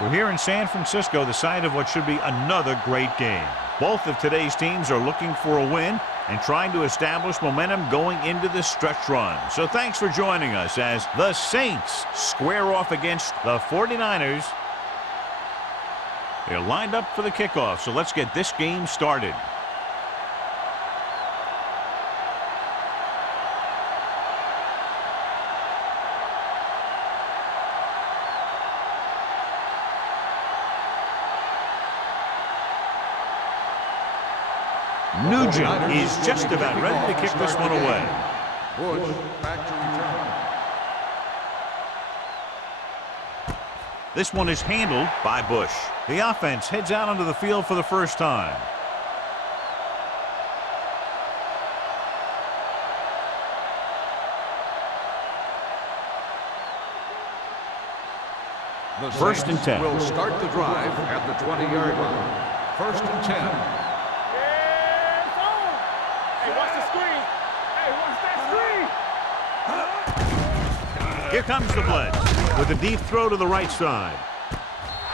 We're here in San Francisco, the site of what should be another great game. Both of today's teams are looking for a win and trying to establish momentum going into this stretch run. So thanks for joining us as the Saints square off against the 49ers. They're lined up for the kickoff, so let's get this game started. Nugent is just about ready to kick this one away. Bush back to return. This one is handled by Bush. The offense heads out onto the field for the first time. The First and 10. Will start the drive at the 20-yard line. First and 10. Here comes the blitz with a deep throw to the right side.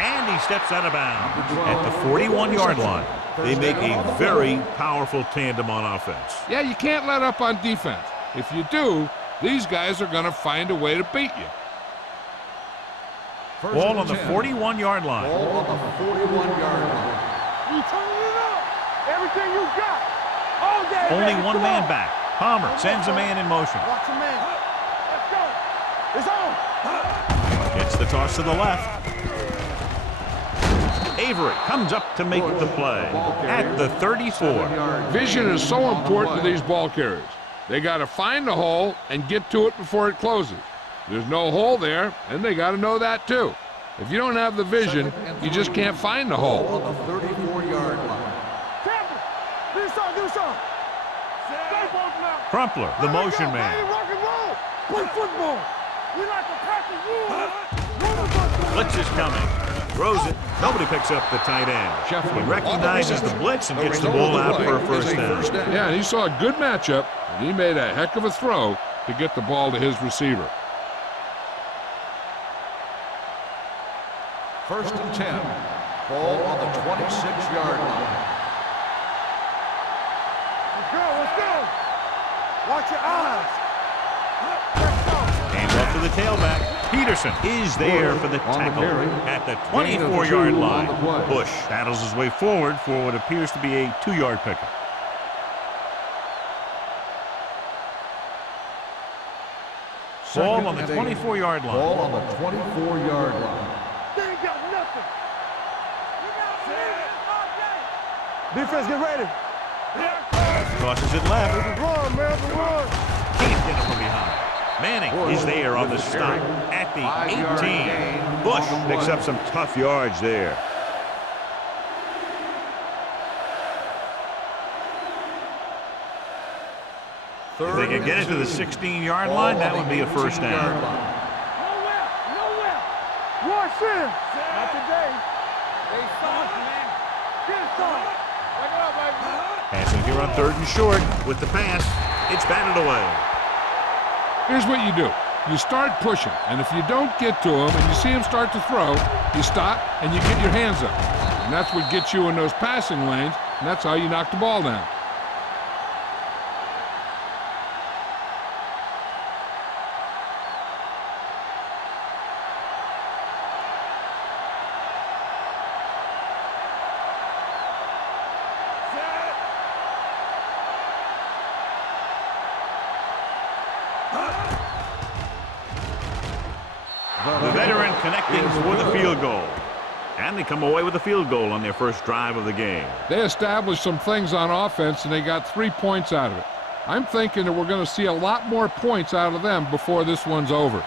And he steps out of bounds at the 41-yard line. They make a very powerful tandem on offense. Yeah, you can't let up on defense. If you do, these guys are going to find a way to beat you. Ball on the 41-yard line. Ball on the 41-yard line. You turning it up. Everything you got. All day. Only one man back. Palmer sends a man in motion. Watch a man. Let's go. It's on. Gets the toss to the left. Avery comes up to make the play at the 34. Vision is so important to these ball carriers. They got to find the hole and get to it before it closes. There's no hole there, and they got to know that too. If you don't have the vision, you just can't find the hole. On the 34-yard line. Campbell, do something. Crumpler, the motion man. Rock and roll. Play football. We like to practice rules. Blitz is coming. Throws it. Nobody picks up the tight end. He recognizes the blitz and gets the ball out for a first down. Yeah, and he saw a good matchup, and he made a heck of a throw to get the ball to his receiver. First and 10. Ball on the 26-yard line. Let's go. Watch your eyes. Hands off to the tailback. Peterson is there for the tackle at the 24-yard line. Bush battles his way forward for what appears to be a 2-yard pickup. Ball on the 24-yard line. Ball on the 24-yard line. They ain't got nothing. Defense, get ready. Tosses it left. Run, man, run. Can't get it from behind. Manning is there on the stop at the 18. Bush picks up some tough yards there. If they can get it to the 16-yard line, that would be a first down. Nowhere. Watch him. Not today. They soft, man. Get it soft. Back it up, baby. Passing here on 3rd and short with the pass. It's batted away. Here's what you do. You start pushing, and if you don't get to him and you see him start to throw, you stop and you get your hands up. And that's what gets you in those passing lanes, and that's how you knock the ball down. The veteran connecting for the field goal. And they come away with a field goal on their first drive of the game. They established some things on offense, and they got 3 points out of it. I'm thinking that we're going to see a lot more points out of them before this one's over.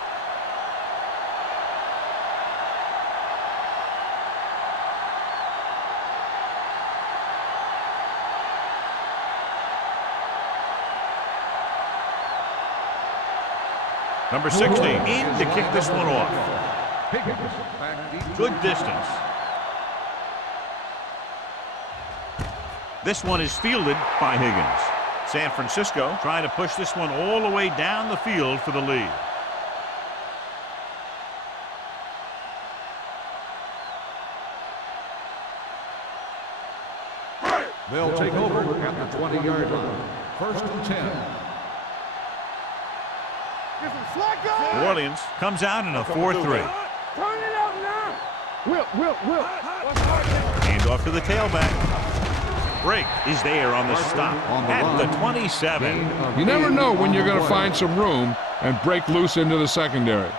Number 60 in to kick this one off. Good distance. This one is fielded by Higgins. San Francisco trying to push this one all the way down the field for the lead. They'll take over at the 20-yard line. First and 10. New Orleans comes out in a 4-3. Turn it out now. Will. Hand off to the tailback. Break is there on the stop at the 27. You never know when you're going to find some room and break loose into the secondary.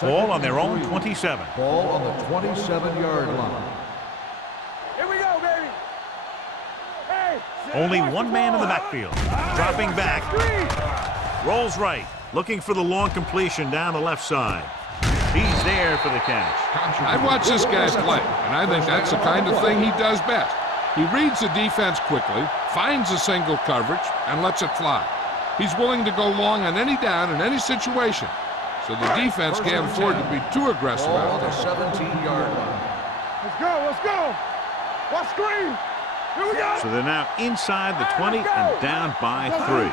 Ball on their own 27. Ball on the 27-yard line. Here we go, baby. Hey. Only one man in the backfield. Dropping back. Rolls right. Looking for the long completion down the left side. He's there for the catch. I've watched this guy play, and I think that's the kind of thing he does best. He reads the defense quickly, finds a single coverage, and lets it fly. He's willing to go long on any down in any situation, so the defense can't afford to be too aggressive out there. 17-yard line. Let's go. Watch screen. Here we go. So they're now inside the 20 and down by 3.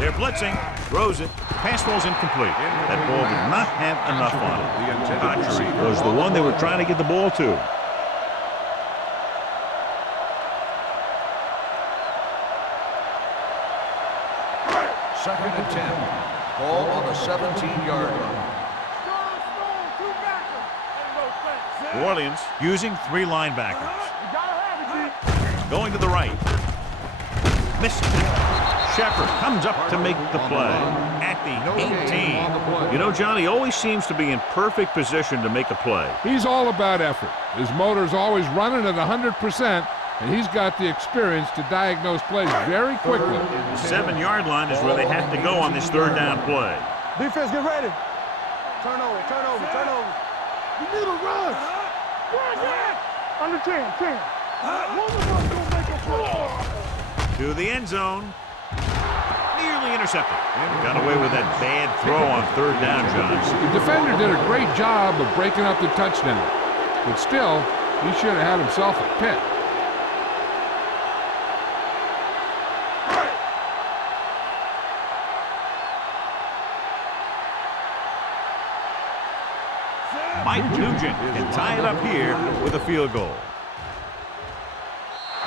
They're blitzing. Throws it. Pass ball's incomplete. That ball did not have enough on it. Archery was the one they were trying to get the ball to. Second and 10. Ball on the 17-yard line. New Orleans using 3 linebackers. Going to the right. Missed it. Shepard comes up to make the play at the 18. You know, John, he always seems to be in perfect position to make a play. He's all about effort. His motor's always running at 100%, and he's got the experience to diagnose plays very quickly. The 7-yard line is where they have to go on this 3rd down play. Defense, get ready. Turn over. You need a run. Under 10. One of us gonna make a play. To the end zone. Nearly intercepted. Got away with that bad throw on 3rd down, John. The defender did a great job of breaking up the touchdown, but still, he should have had himself a pick. Mike Nugent can tie it up here with a field goal.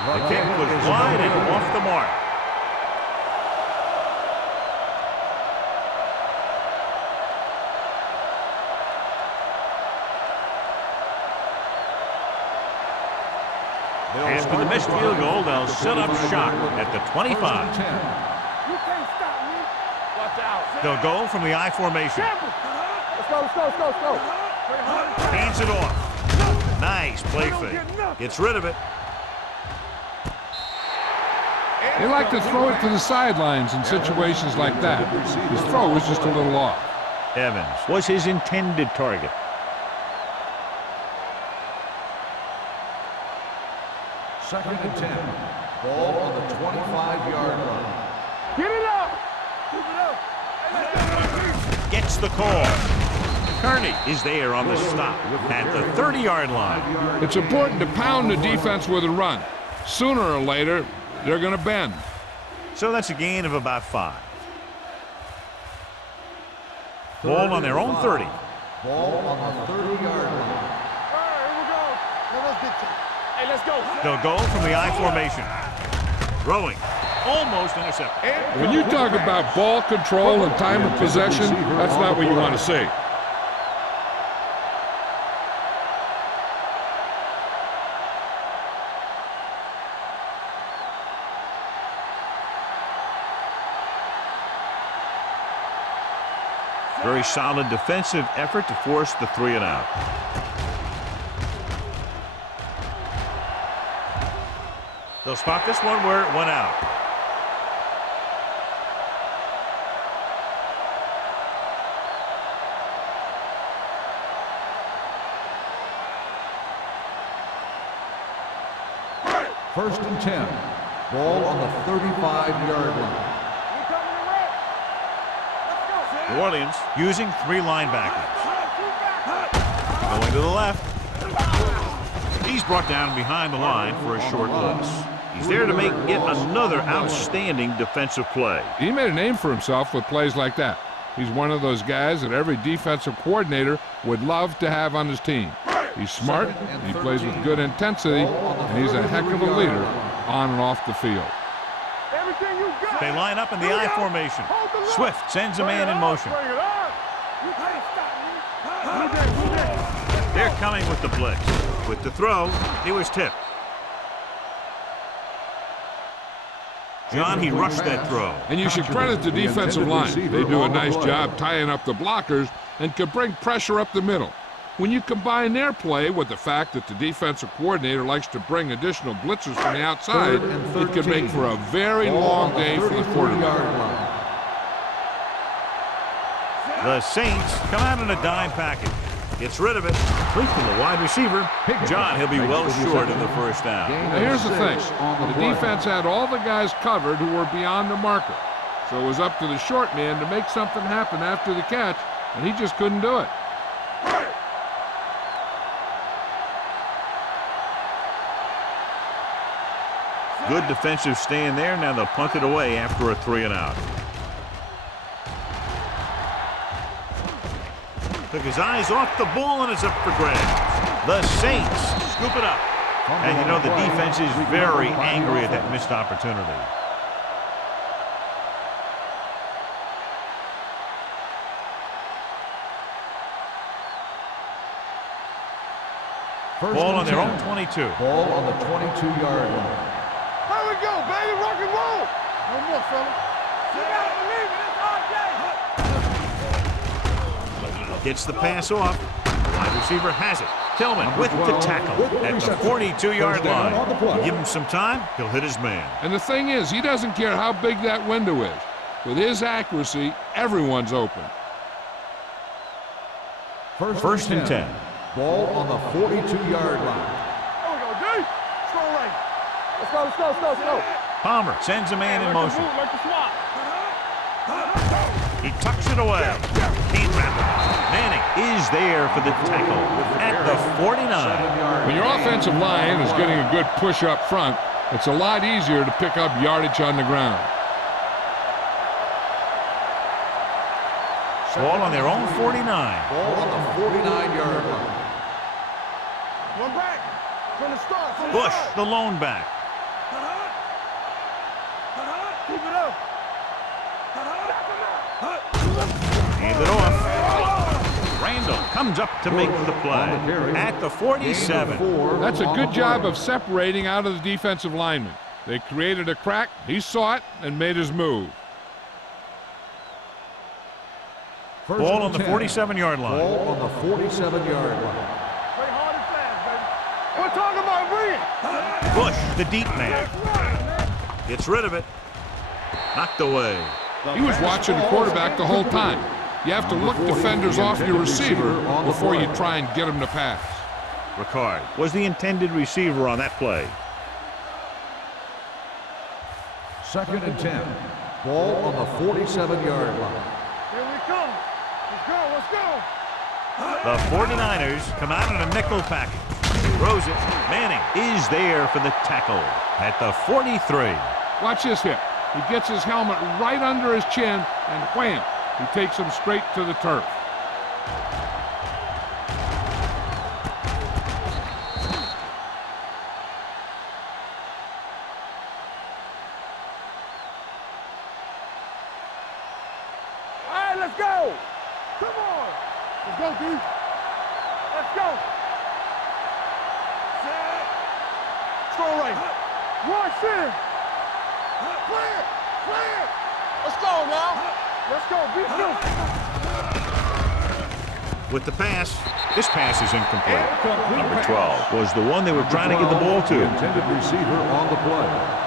The kick was wide and off the mark. After the missed field goal, they'll set up shop at the 25. You can't stop me. Watch out. They'll go from the I formation. Let's go. Hands it off. Nice play fake. Gets rid of it. They like to throw it to the sidelines in situations like that. His throw was just a little off. Evans was his intended target. Second and 10. Ball on the 25-yard line. Get it up. Gets the call. Kearney is there on the stop at the 30-yard line. It's important to pound the defense with a run. Sooner or later, they're going to bend. So that's a gain of about 5. Ball on their own 30. Ball on the 30-yard line. Hey, let's go. They'll go from the I formation. Throwing. Almost intercepted. When you talk about ball control and time of possession, that's not what you want to see. Very solid defensive effort to force the 3 and out. They'll spot this one where it went out. First and 10. Ball on the 35-yard line. New Orleans using 3 linebackers. Going to the left. He's brought down behind the line for a short loss. He's there to make yet another outstanding defensive play. He made a name for himself with plays like that. He's one of those guys that every defensive coordinator would love to have on his team. He's smart, he plays with good intensity, and he's a heck of a leader on and off the field. They line up in the I formation. Swift sends a man in motion. They're coming with the blitz. With the throw, he was tipped. John, he rushed that throw. And you should credit the defensive line. They do a nice job tying up the blockers and can bring pressure up the middle. When you combine their play with the fact that the defensive coordinator likes to bring additional blitzers from the outside, it can make for a very long day for the quarterback. The Saints come out in a dime package. Gets rid of it. Complete to the wide receiver. John, he'll be well short in the first down. Now here's the thing. The defense had all the guys covered who were beyond the marker. So it was up to the short man to make something happen after the catch, and he just couldn't do it. Good defensive stand there. Now they'll punt it away after a 3-and-out. Took his eyes off the ball, and it's up for grabs. The Saints scoop it up. And you know the defense is very angry at that missed opportunity. Ball on their own 22. Ball on the 22-yard line. Here we go, baby, rock and roll. No more, fella. You gotta believe it, it's RJ. Gets the pass off. Wide receiver has it. Tillman with the tackle at the 42-yard line. Give him some time, he'll hit his man. And the thing is, he doesn't care how big that window is. With his accuracy, everyone's open. First and 10. Ball on the 42-yard line. There we go, D. Let's go right. Let's go. Palmer sends a man in motion. Like the swap. He tucks it away. Can't wrap it. Manning is there for the tackle at the 49. When your offensive line is getting a good push up front, it's a lot easier to pick up yardage on the ground. Ball on their own 49. Ball on the 49-yard line. One back. From the start. Bush, the lone back. Keep it up. Hand it off. Randall comes up to make the play at the 47. That's a good job of separating out of the defensive lineman. They created a crack, he saw it, and made his move. Ball on the 47-yard line. Ball on the 47-yard line. Play hard and fast, baby. We're talking about bringing. Bush, the deep man. Gets rid of it. Knocked away. He was watching the quarterback the whole time. You have to look defenders off your receiver before you try and get him to pass. Ricard was the intended receiver on that play. Second and 10. Ball on the 47-yard line. Here we come. Let's go. The 49ers come out in a nickel package. Throws it. Manning is there for the tackle at the 43. Watch this hit. He gets his helmet right under his chin, and wham, he takes him straight to the turf. All right, let's go. Come on. Let's go, dude. Let's go. Throw right. Rush in. Clear. Let's go now. Let's go. Be with the pass. This pass is incomplete. Number 12 was the one they were trying to get the ball to. Intended receiver on the play.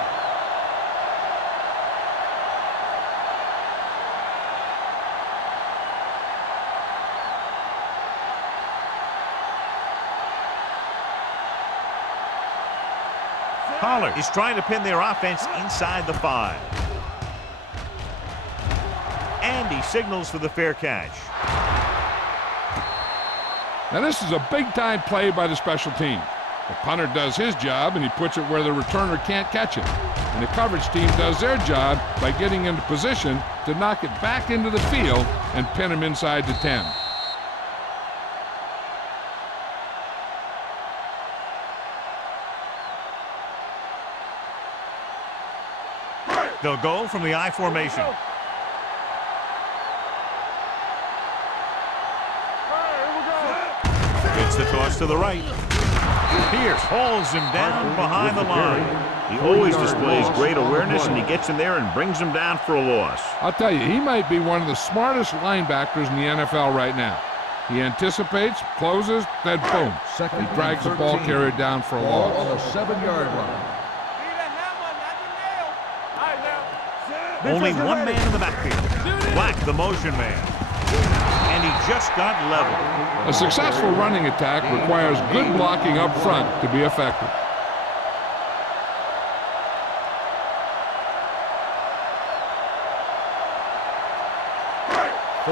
Pollard is trying to pin their offense inside the 5. And he signals for the fair catch. Now this is a big-time play by the special team. The punter does his job, and he puts it where the returner can't catch it. And the coverage team does their job by getting into position to knock it back into the field and pin him inside the 10. They'll go from the I formation. Gets the toss to the right. Pierce holds him down behind the line. He always displays great awareness, and he gets in there and brings him down for a loss. I'll tell you, he might be one of the smartest linebackers in the NFL right now. He anticipates, closes, then boom. He drags the ball carrier down for a loss. On the 7-yard line. Only one man in the backfield. Black, the motion man. And he just got leveled. A successful running attack requires good blocking up front to be effective.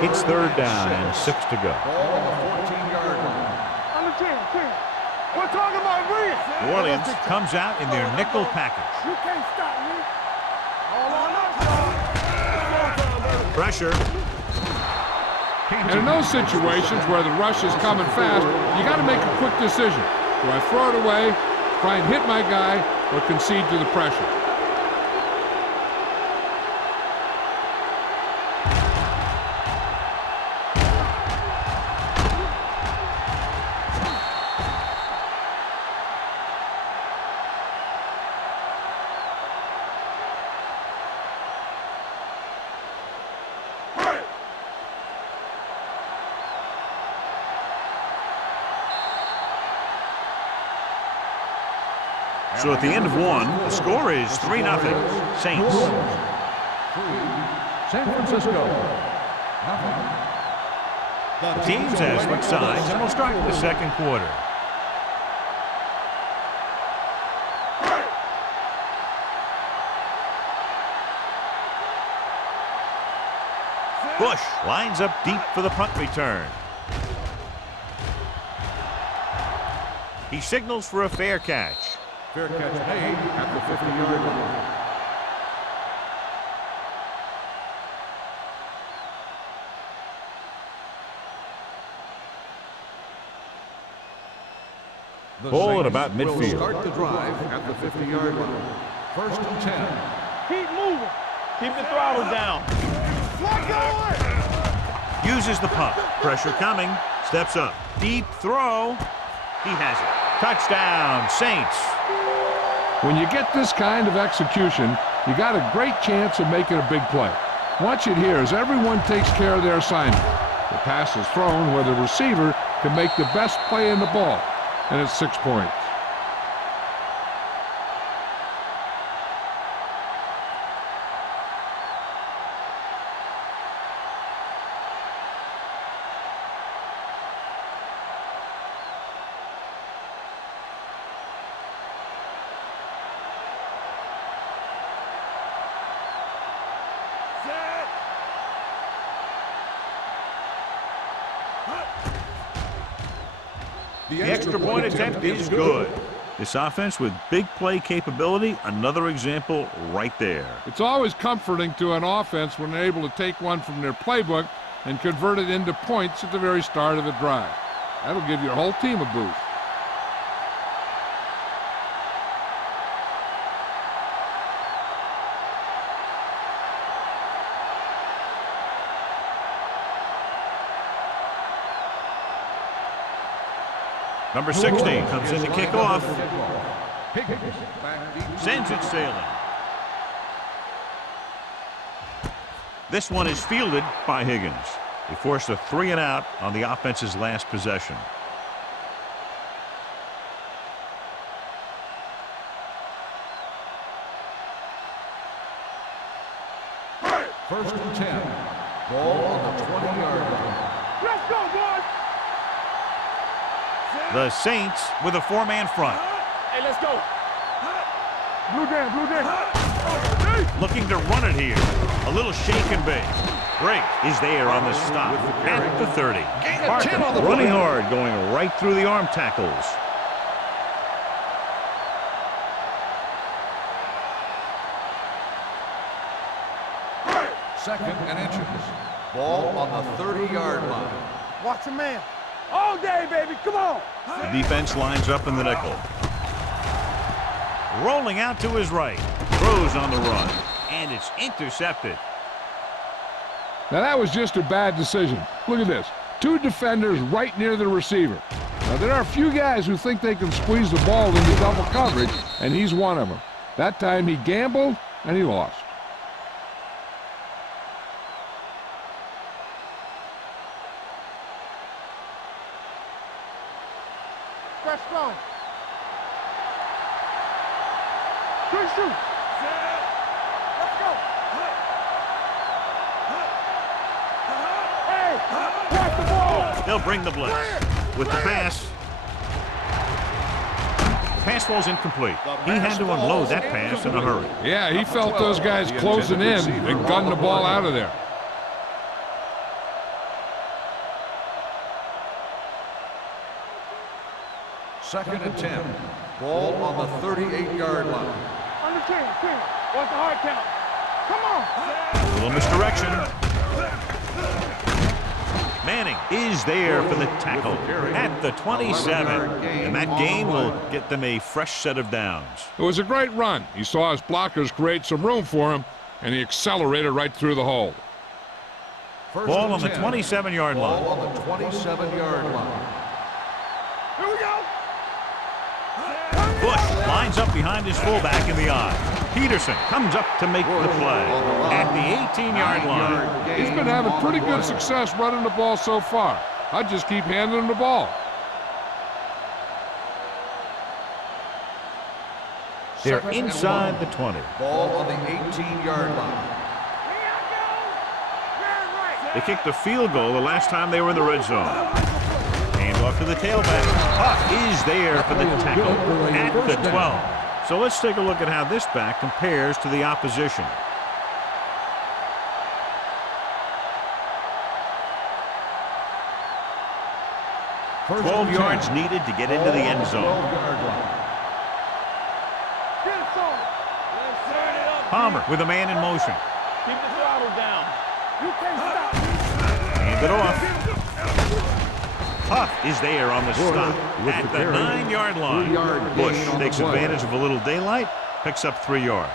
It's 3rd down and 6 to go. Ball on the 14-yard line. On the 10. We're talking about real. New Orleans comes out in their nickel package. You can't stop me. All on up. Pressure. And in those situations where the rush is coming fast, you got to make a quick decision. Do I throw it away, try and hit my guy, or concede to the pressure? So at the end of 1, the score is 3-0. Saints. San Francisco. The teams have switched sides, and we'll start the 2nd quarter. Bush lines up deep for the punt return. He signals for a fair catch. Fair catch made at the 50-yard line. Ball at about midfield. Will start the drive at the 50-yard line. 1st and 10. Keep moving. Keep the throttle down. Uses the pump. Pressure coming. Steps up. Deep throw. He has it. Touchdown, Saints. When you get this kind of execution, you got a great chance of making a big play. Watch it here as everyone takes care of their assignment. The pass is thrown where the receiver can make the best play in the ball, and it's 6 points. The extra point attempt is good. This offense with big play capability, another example right there. It's always comforting to an offense when they're able to take one from their playbook and convert it into points at the very start of the drive. That'll give your whole team a boost. Number 60 comes in to kick off. Sends it sailing. This one is fielded by Higgins. He forced a 3-and-out on the offense's last possession. First and 10. Ball on the 20-yard line. Let's go, boys. The Saints with a 4-man front. Hey, let's go. Blue jam, blue jam. Looking to run it here. A little shake and bake. Drake is there on the stop at the 30. Parker running hard, going right through the arm tackles. Second and inches. Ball on the 30-yard line. Watch the man. All day, baby. Come on. The defense lines up in the nickel. Rolling out to his right. Throws on the run. And it's intercepted. Now that was just a bad decision. Look at this. 2 defenders right near the receiver. Now there are a few guys who think they can squeeze the ball into double coverage, and he's one of them. That time he gambled, and he lost. Fresh strong. Good shoot. Let's go. Hey, watch the ball. They'll bring the blitz. With the pass. Pass ball's incomplete. He had to unload that pass in a hurry. Yeah, he felt those guys closing in and gunned the ball out of there. Second and 10. Ball on the 38-yard line. Under 10. What's the hard count? Come on. A little misdirection. Manning is there for the tackle at the 27. And that gain will get them a fresh set of downs. It was a great run. He saw his blockers create some room for him, and he accelerated right through the hole. Ball on the 27-yard line. Ball on the 27-yard line. Here we go. Bush lines up behind his fullback in the I. Peterson comes up to make the play at the 18-yard line. He's been having pretty good success running the ball so far. I just keep handing him the ball. They're inside the 20. Ball on the 18-yard line. They kicked a field goal the last time they were in the red zone. Hand off to the tailback. Huff is there for the tackle at the 12. So let's take a look at how this back compares to the opposition. First 12 and 10. yards needed to get into the end zone. 12-yard line. Get it, son. Palmer with a man in motion. Keep the throttle down. You can't stop. Hand it off. Huff is there on the stop at the 9-yard line. Bush takes advantage of a little daylight, picks up 3 yards.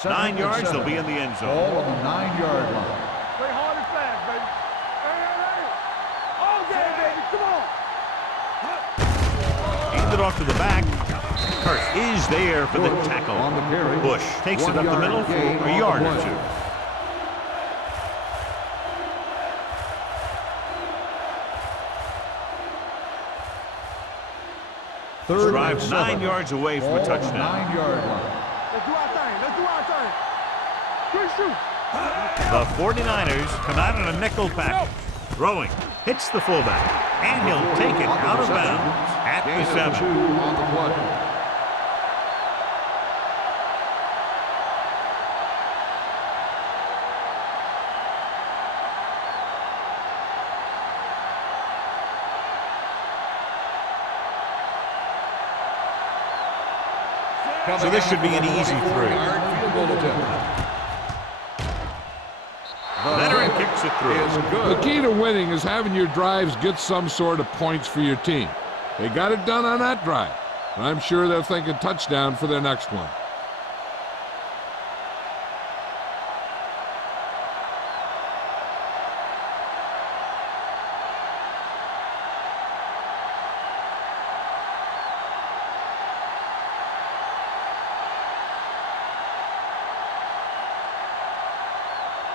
Second 9 and yards, 7. they'll be in the end zone. Ball on the 9-yard line. Play hard and fast, baby. Hey. All day, baby. Come on. Hand it off to the back. Kurt is there for the tackle. On the carry. Bush takes it up the middle for a yard or two. Third Drives and 9 7. yards away from Ball a on the touchdown. 9-yard line. Let's do our thing. Let's do our thing. Good shoot. The 49ers come out in a nickel package. Throwing, hits the fullback, and he'll take it out of bounds at Gain the of 7. 2 on the play. So this should be an easy 3. Field goal attempt. Veteran kicks it through. Is The good. key to winning is having your drives get some sort of points for your team. They got it done on that drive, and I'm sure they're thinking touchdown for their next one.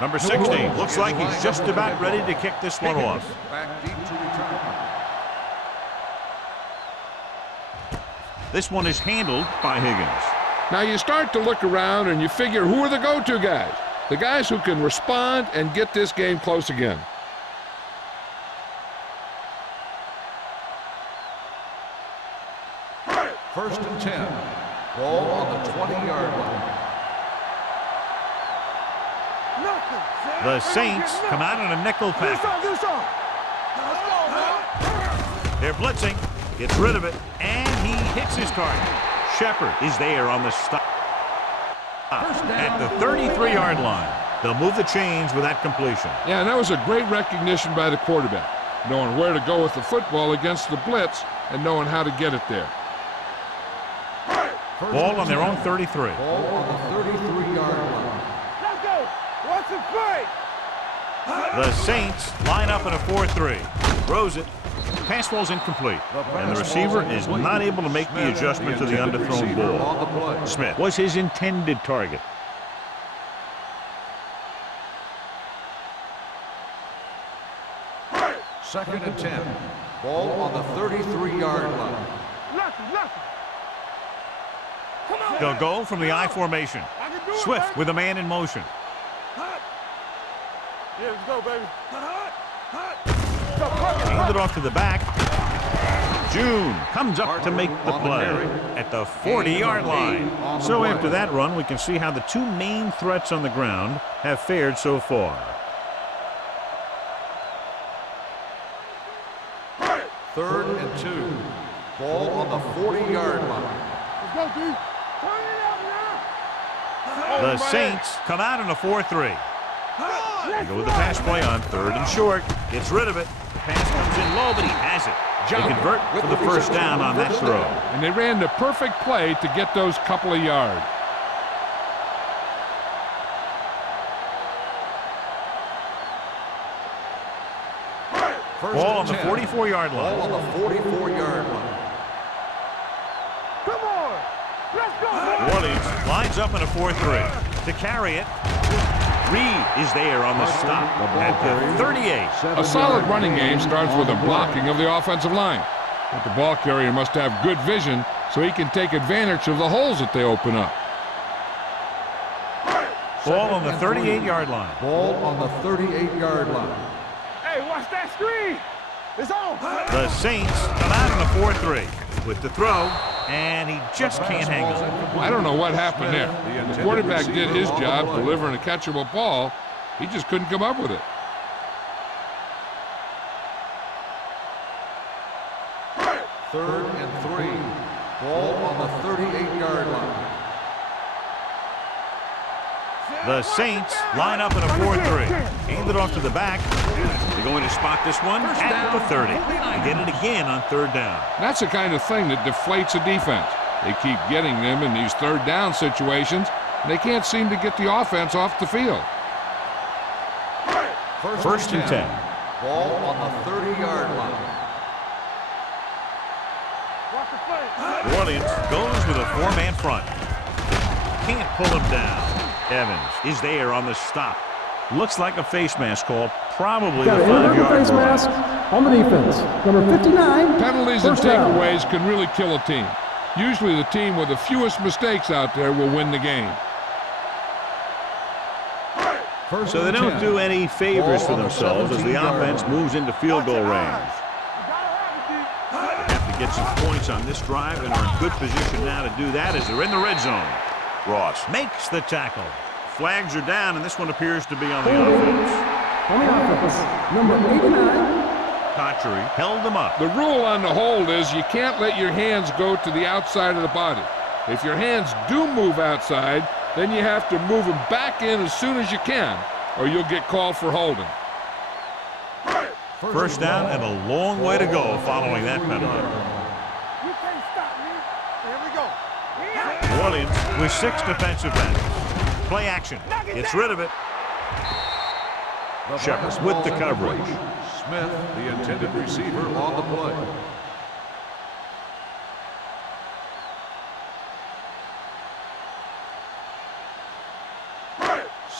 Number 16 looks like he's just about ready to kick this one off. Back deep to return. This one is handled by Higgins. Now you start to look around and you figure, who are the go-to guys? The guys who can respond and get this game close again. First and 10. Ball on the 20-yard line. The Saints come out in a nickel package. They're blitzing. Gets rid of it. And he hits his target. Shepard is there on the stop. At the 33-yard line. They'll move the chains with that completion. Yeah, and that was a great recognition by the quarterback, knowing where to go with the football against the blitz and knowing how to get it there. Ball on their own 33. Ball on the 33-yard line. Let's go. Watch the play. The Saints line up in a 4-3. Throws it. Pass ball's incomplete. And the receiver is not able to make the adjustment to the underthrown ball. Smith was his intended target. Second and 10. Ball on the 33-yard line. They'll go from the I formation. Swift with a man in motion. Yeah, let's go, baby. Hand it off to the back. June comes up to make the play at the 40-yard line. So after that run, we can see how the two main threats on the ground have fared so far. Third and 2. Ball on the 40-yard line. Let's go, D. Turn it out now. The Saints come out in a 4-3. They go with the pass play on third and short. Gets rid of it. The pass comes in low, but he has it. They convert for the first down on that throw. And they ran the perfect play to get those couple of yards. Ball on the 44-yard line. Ball on the 44-yard line. Come on. Let's go. Orleans lines up in a 4-3. To carry it, Reed is there on the stop at the 38. A solid running game starts with a blocking of the offensive line. But the ball carrier must have good vision so he can take advantage of the holes that they open up. Ball on the 38-yard line. Ball on the 38-yard line. Hey, watch that screen. It's on. The Saints come out in a 4-3 with the throw, and he just can't hang on. I don't know what happened there. The quarterback did his job delivering a catchable ball. He just couldn't come up with it. Third and 3. Ball on the 38-yard line. The Saints line up in a 4-3. Hand it off to the back. They're going to spot this one at the 30. And get it again on third down. That's the kind of thing that deflates a defense. They keep getting them in these third down situations, and they can't seem to get the offense off the field. First and 10. Ball on the 30-yard line. New Orleans goes with a four-man front. Can't pull him down. Evans is there on the stop. Looks like a face mask call, probably Got the an inadvertent 5-yard face line. mask on the defense. Number 59. Penalties and first down. takeaways can really kill a team. Usually the team with the fewest mistakes out there will win the game. So they don't do any favors for themselves as the offense moves into field goal range. They have to get some points on this drive and are in good position now to do that as they're in the red zone. Ross makes the tackle. Flags are down, and this one appears to be on the offense. On the offense. Number 89. Cotchery held them up. The rule on the hold is you can't let your hands go to the outside of the body. If your hands do move outside, then you have to move them back in as soon as you can, or you'll get called for holding. First down and a long way to go following that penalty. You can't stop me. Here we go. New Orleans with 6 defensive backs. Play action. Gets rid of it. Shepard with the coverage. Smith, the intended receiver, on the play.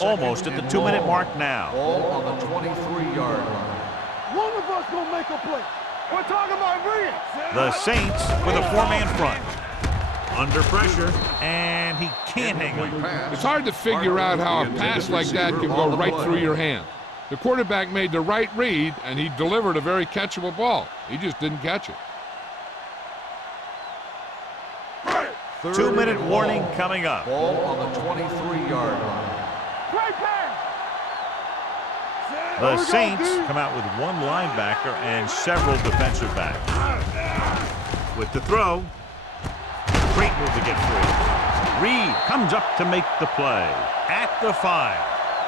Almost at the 2-minute mark now. Ball on the 23-yard line. One of us gonna make a play. We're talking about bringing. The Saints with a 4-man front. Under pressure, and he can't hang on. It's hard to figure out how a pass like that can go right through your hand. The quarterback made the right read, and he delivered a very catchable ball. He just didn't catch it. 2-minute warning coming up. Ball on the 23-yard line. Play pass. The Saints come out with one linebacker and several defensive backs. With the throw. Great move to get free. Reed comes up to make the play. At the 5.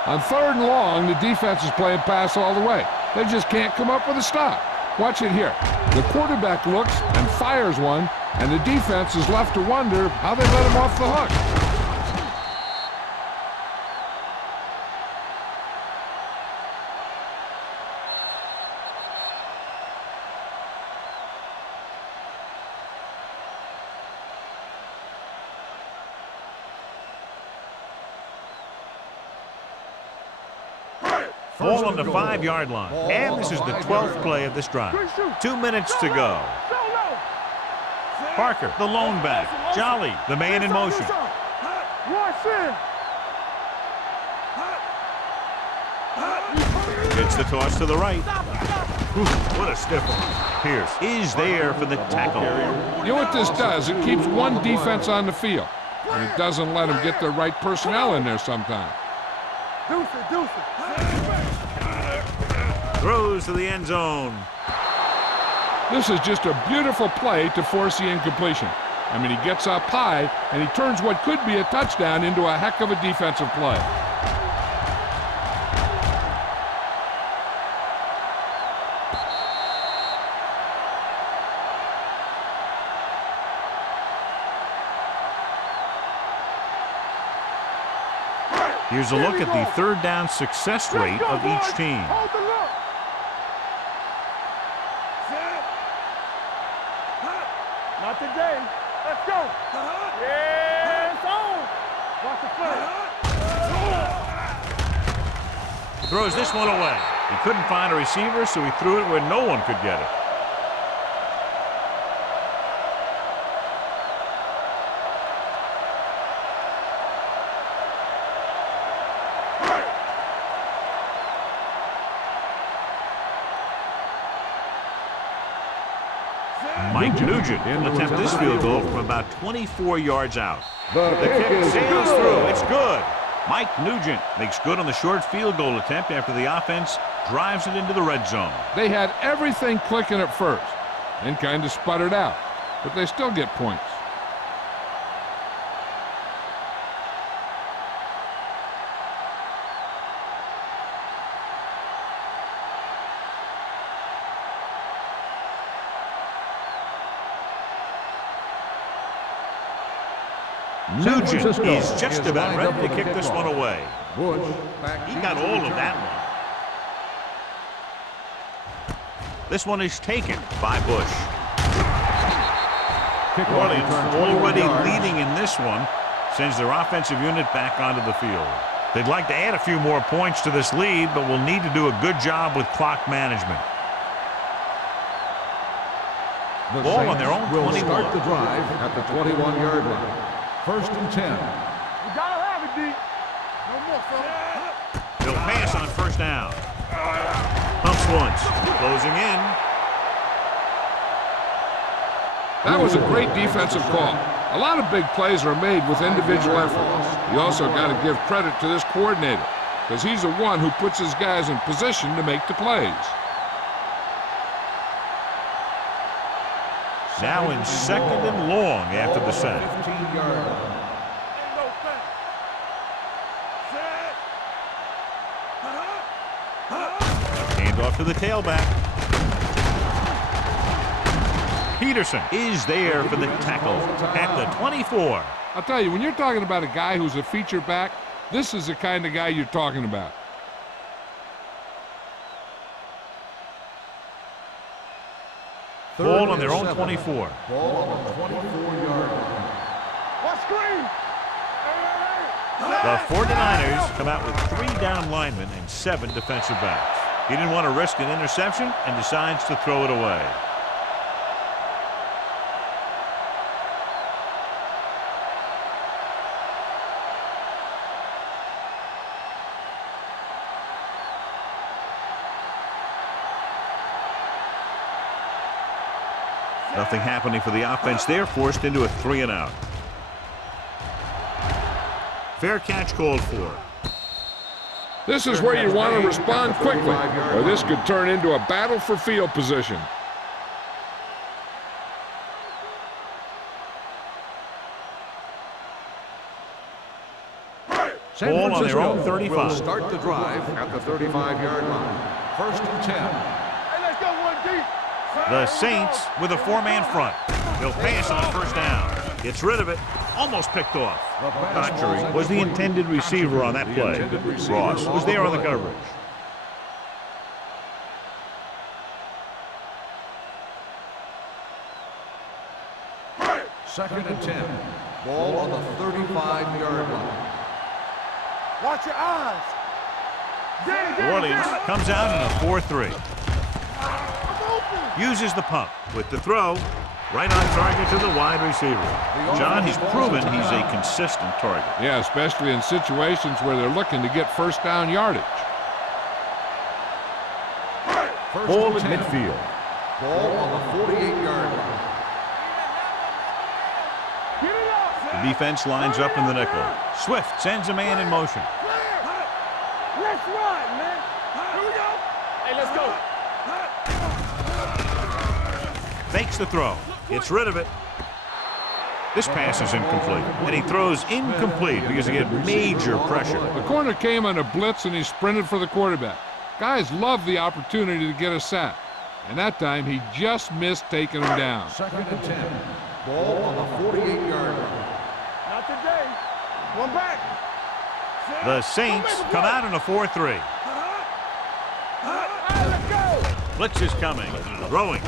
On 3rd and long, the defense is playing pass all the way. They just can't come up with a stop. Watch it here. The quarterback looks and fires one, and the defense is left to wonder how they let him off the hook. Ball on the 5-yard line. And this is the 12th play of this drive. 2 minutes to go. Parker, the lone back. Jolly, the man in motion. Gets the toss to the right. Ooh, what a stiff one. Pierce is there for the tackle. You know what this does? It keeps one defense on the field, and it doesn't let them get the right personnel in there sometimes. Throws to the end zone. This is just a beautiful play to force the incompletion. I mean, he gets up high, and he turns what could be a touchdown into a heck of a defensive play. Here's a look at the 3rd down success rate of each team. Not today. Let's go. Yeah, it's on. Watch the play. Throws this one away. He couldn't find a receiver, so he threw it where no one could get it. Mike Nugent will attempt this field goal from about 24 yards out. The kick sails through. It's good. Mike Nugent makes good on the short field goal attempt after the offense drives it into the red zone. They had everything clicking at first and kind of sputtered out, but they still get points. Nugent is just about ready to kick this one away. He got all of that one. This one is taken by Bush. New Orleans already leading in this one, sends their offensive unit back onto the field. They'd like to add a few more points to this lead, but will need to do a good job with clock management. The Ball on Saints their own will 21. start the drive at the 21-yard line. 1st and 10. You gotta have it, D. No more, son. They'll pass on 1st down. Pumps once. Closing in. That was a great defensive call. A lot of big plays are made with individual efforts. You also got to give credit to this coordinator, because he's the one who puts his guys in position to make the plays. Now in 2nd and long after the sack. 15-yard line. Hand off to the tailback. Peterson is there for the tackle at the 24. I'll tell you, when you're talking about a guy who's a feature back, this is the kind of guy you're talking about. Ball on their own 24. Ball on the 24-yard line. What screen? Hey, The 49ers come out with 3 down linemen and 7 defensive backs. He didn't want to risk an interception and decides to throw it away. Nothing happening for the offense there, forced into a 3-and-out. Fair catch called for. This is where you want to respond quickly, or this could turn into a battle for field position. Ball on their own 35. Will start the drive at the 35-yard line. 1st and 10. Hey, let's go one deep. The Saints with a 4-man front. They'll pass on 1st down. Gets rid of it. Almost picked off. Archery was the intended receiver on that play. Ross was there on the coverage. Second and 10. Ball on the 35-yard line. Watch your eyes. New Orleans comes out in a 4-3. Uses the pump with the throw. Right on target to the wide receiver. John, he's proven he's a consistent target. Yeah, especially in situations where they're looking to get 1st down yardage. Ball at midfield. Ball on the 48-yard line. The defense lines up in the nickel. Swift sends a man in motion. Let's run, man. Here we go. Hey, let's go. Fakes the throw. Gets rid of it. This pass is incomplete. And he throws incomplete because he get major pressure. The corner came on a blitz and he sprinted for the quarterback. Guys love the opportunity to get a sack. And that time he just missed taking him down. 2nd and 10. Ball on the 48-yard line. Not today. One back. The Saints come out in a 4-3. Let's go. Blitz is coming. Throwing.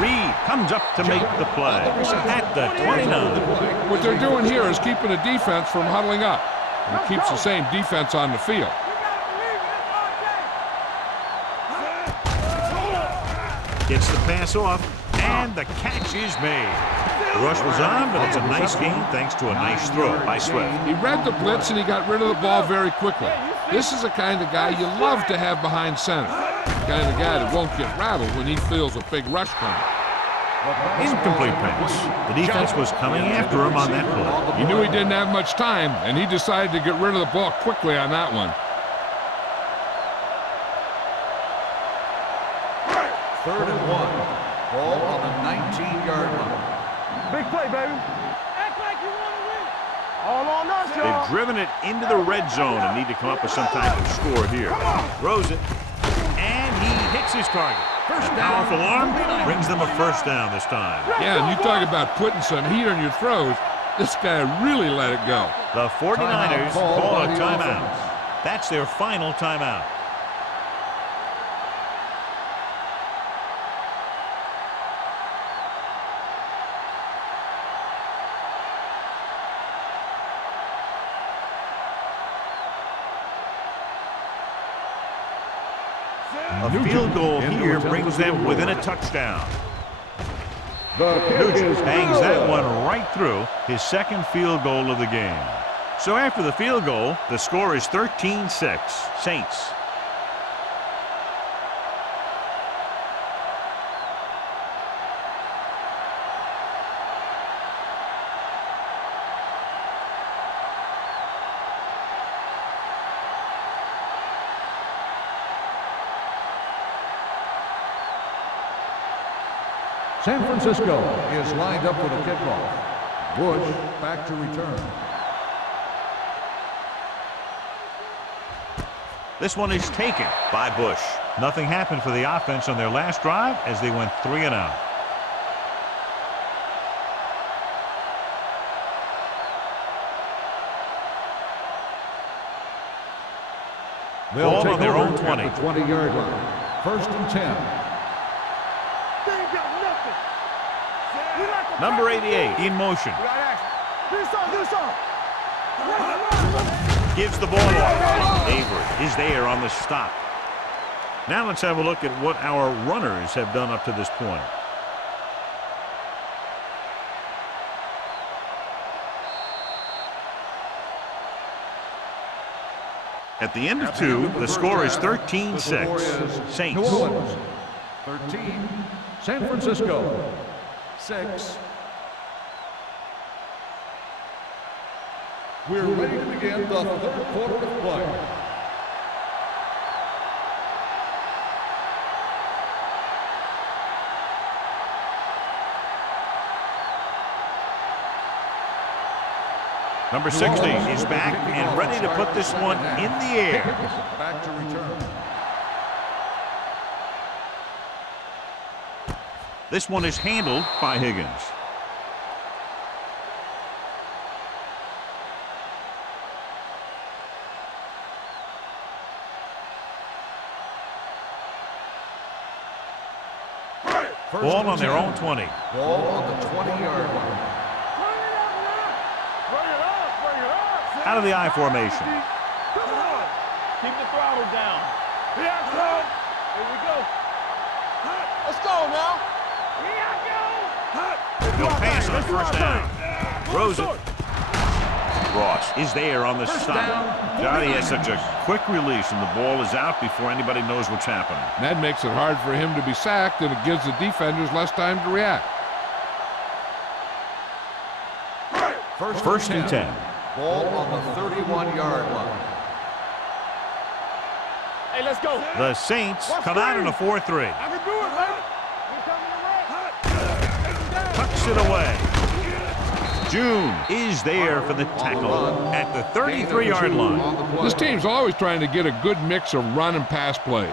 Reed comes up to make the play at the 29. What they're doing here is keeping the defense from huddling up. And it keeps the same defense on the field. Gets the pass off, and the catch is made. The rush was on, but it's a nice gain thanks to a nice throw by Swift. He read the blitz and he got rid of the ball very quickly. This is the kind of guy you love to have behind center. The kind of guy that won't get rattled when he feels a big rush coming. Incomplete pass. The defense was coming after him on that play. He knew he didn't have much time, and he decided to get rid of the ball quickly on that one. 3rd and 1. Ball on the 19-yard line. Big play, baby. Act like you want to win. All on us, y'all. They've driven it into the red zone and need to come up with some type of score here. Throws it, and he hits his target. Powerful arm brings them a 1st down this time. Yeah, and you talk about putting some heat on your throws. This guy really let it go. The 49ers call a timeout. That's their final timeout. A field goal here brings them within a touchdown. Nugent bangs that one right through, his 2nd field goal of the game. So after the field goal, the score is 13-6, Saints. San Francisco is lined up for the kickoff. Bush back to return. This one is taken by Bush. Nothing happened for the offense on their last drive as they went 3-and-out. Ball on their own 20. 20-yard line. 1st and 10. They ain't got nothing. We like to Number 88 in motion. Do something, do something. Gives the ball off. Avery is there on the stop. Now let's have a look at what our runners have done up to this point. At the end of two, the score is 13-6. Saints. New Orleans, 13. San Francisco, 6. We're ready to begin the third quarter of play. Number 60 is back and ready to put this one in the air. Back to return. This one is handled by Higgins. Ball on their own 20. Ball on the 20-yard line. Out of the I formation. Come on. Keep the throttle down. Here I come. Here we go. Let's go now. Here I go. No pass on first down. Throws it. Ross is there on the stop. Johnny has such a quick release and the ball is out before anybody knows what's happening. And that makes it hard for him to be sacked, and it gives the defenders less time to react. First and 10. Ball on the 31-yard line. Hey, let's go. The Saints come out in a 4-3. I can do it, baby. Tucks it away. June is there for the tackle at the 33-yard line. This team's always trying to get a good mix of run and pass plays.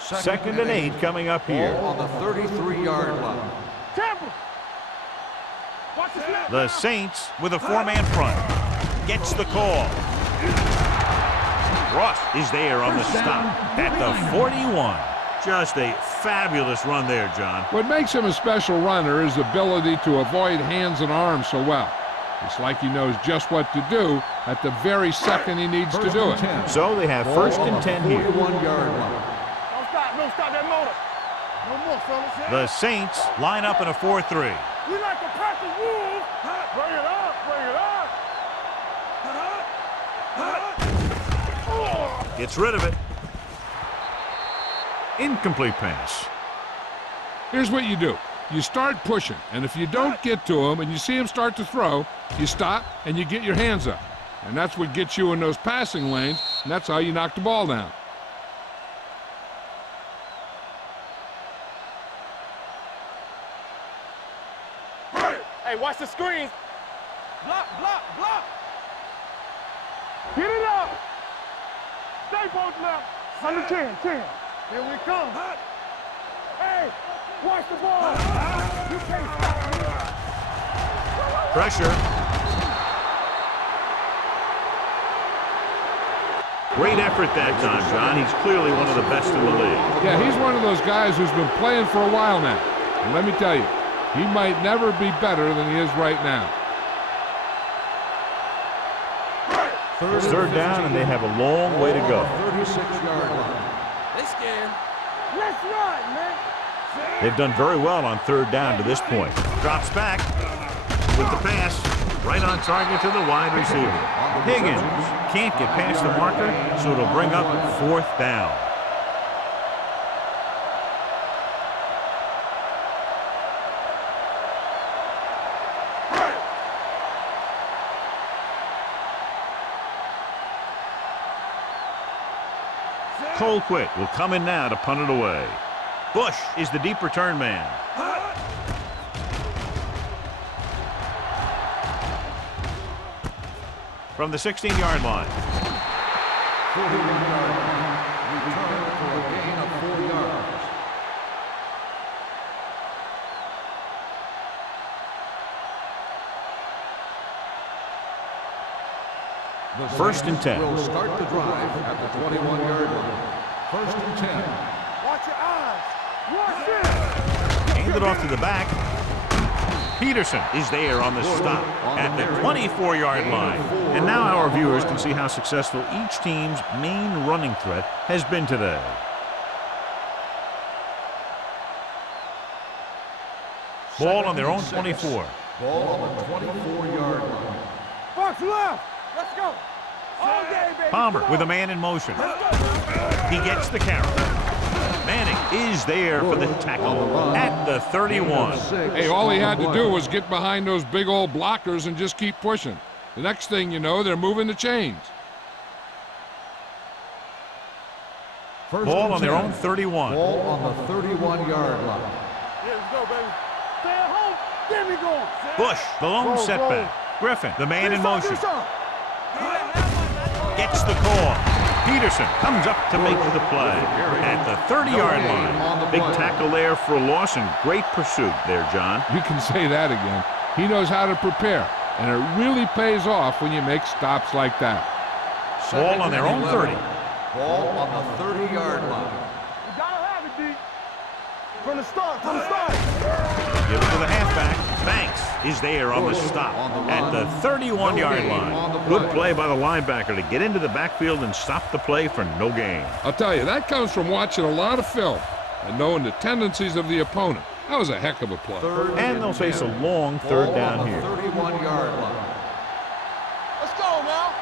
Second and 8 coming up here. Ball on the 33-yard line. Tampa. Watch the snap. The Saints with a 4-man front. Gets the call. Ross is there on the stop at the 41. Just a fabulous run there, John. What makes him a special runner is the ability to avoid hands and arms so well. It's like he knows just what to do at the very second he needs to do it. So they have first and 10 here. 41-yard line. Don't stop that motor. No more, fellas. The Saints line up in a 4-3. We like to practice rules. Bring it up, bring it up. Gets rid of it. Incomplete pass. Here's what you do. You start pushing, and if you don't get to him and you see him start to throw, you stop and you get your hands up. And that's what gets you in those passing lanes, and that's how you knock the ball down. Hey, watch the screens. Block, block, block. Get it up. Stay both left. Under 10. Here we come. Hey, watch the ball. You can't stop me. Pressure. Great effort that time, John. He's clearly one of the best in the league. Yeah, he's one of those guys who's been playing for a while now. And let me tell you, he might never be better than he is right now. Third down, and they have a long way to go. 36-yard line. They scared. Let's run, man. They've done very well on third down to this point. Drops back with the pass. Right on target to the wide receiver. Higgins can't get past the marker, so it'll bring up fourth down. Colquitt will come in now to punt it away. Bush is the deep return man. From the 16-yard line. 41-yard line. Return for a gain of 4 yards. The First and 10. Will start the drive at the 21-yard line. First and 10. Watch your eyes. Watch it. hand it off to the back. Peterson is there on the stop at the 24-yard line. And now our viewers can see how successful each team's main running threat has been today. Ball on their own 24. Ball on the 24-yard line. Box left. Let's go. All day, baby. Palmer with a man in motion. He gets the carry. Manning is there for the tackle at the 31. Hey, all he had to do was get behind those big old blockers and just keep pushing. The next thing you know, they're moving the chains. Ball on their own 31. Ball on the 31-yard line. Yeah, let's go, baby. Stay at home. There we go. Bush, the lone setback. Griffin, the man in motion. Gets the call. Peterson comes up to make the play at the 30-yard line. Big tackle there for a loss and great pursuit there, John. You can say that again. He knows how to prepare, and it really pays off when you make stops like that. Ball on their own 30. Ball on the 30-yard line. You gotta have it, D. From the start, from the start. Give it to the halfback. Banks is there on the stop at the 31-yard line. Good play by the linebacker to get into the backfield and stop the play for no gain. I'll tell you, that comes from watching a lot of film and knowing the tendencies of the opponent. That was a heck of a play. And they'll face a long third down here. 31-yard line. Let's go now.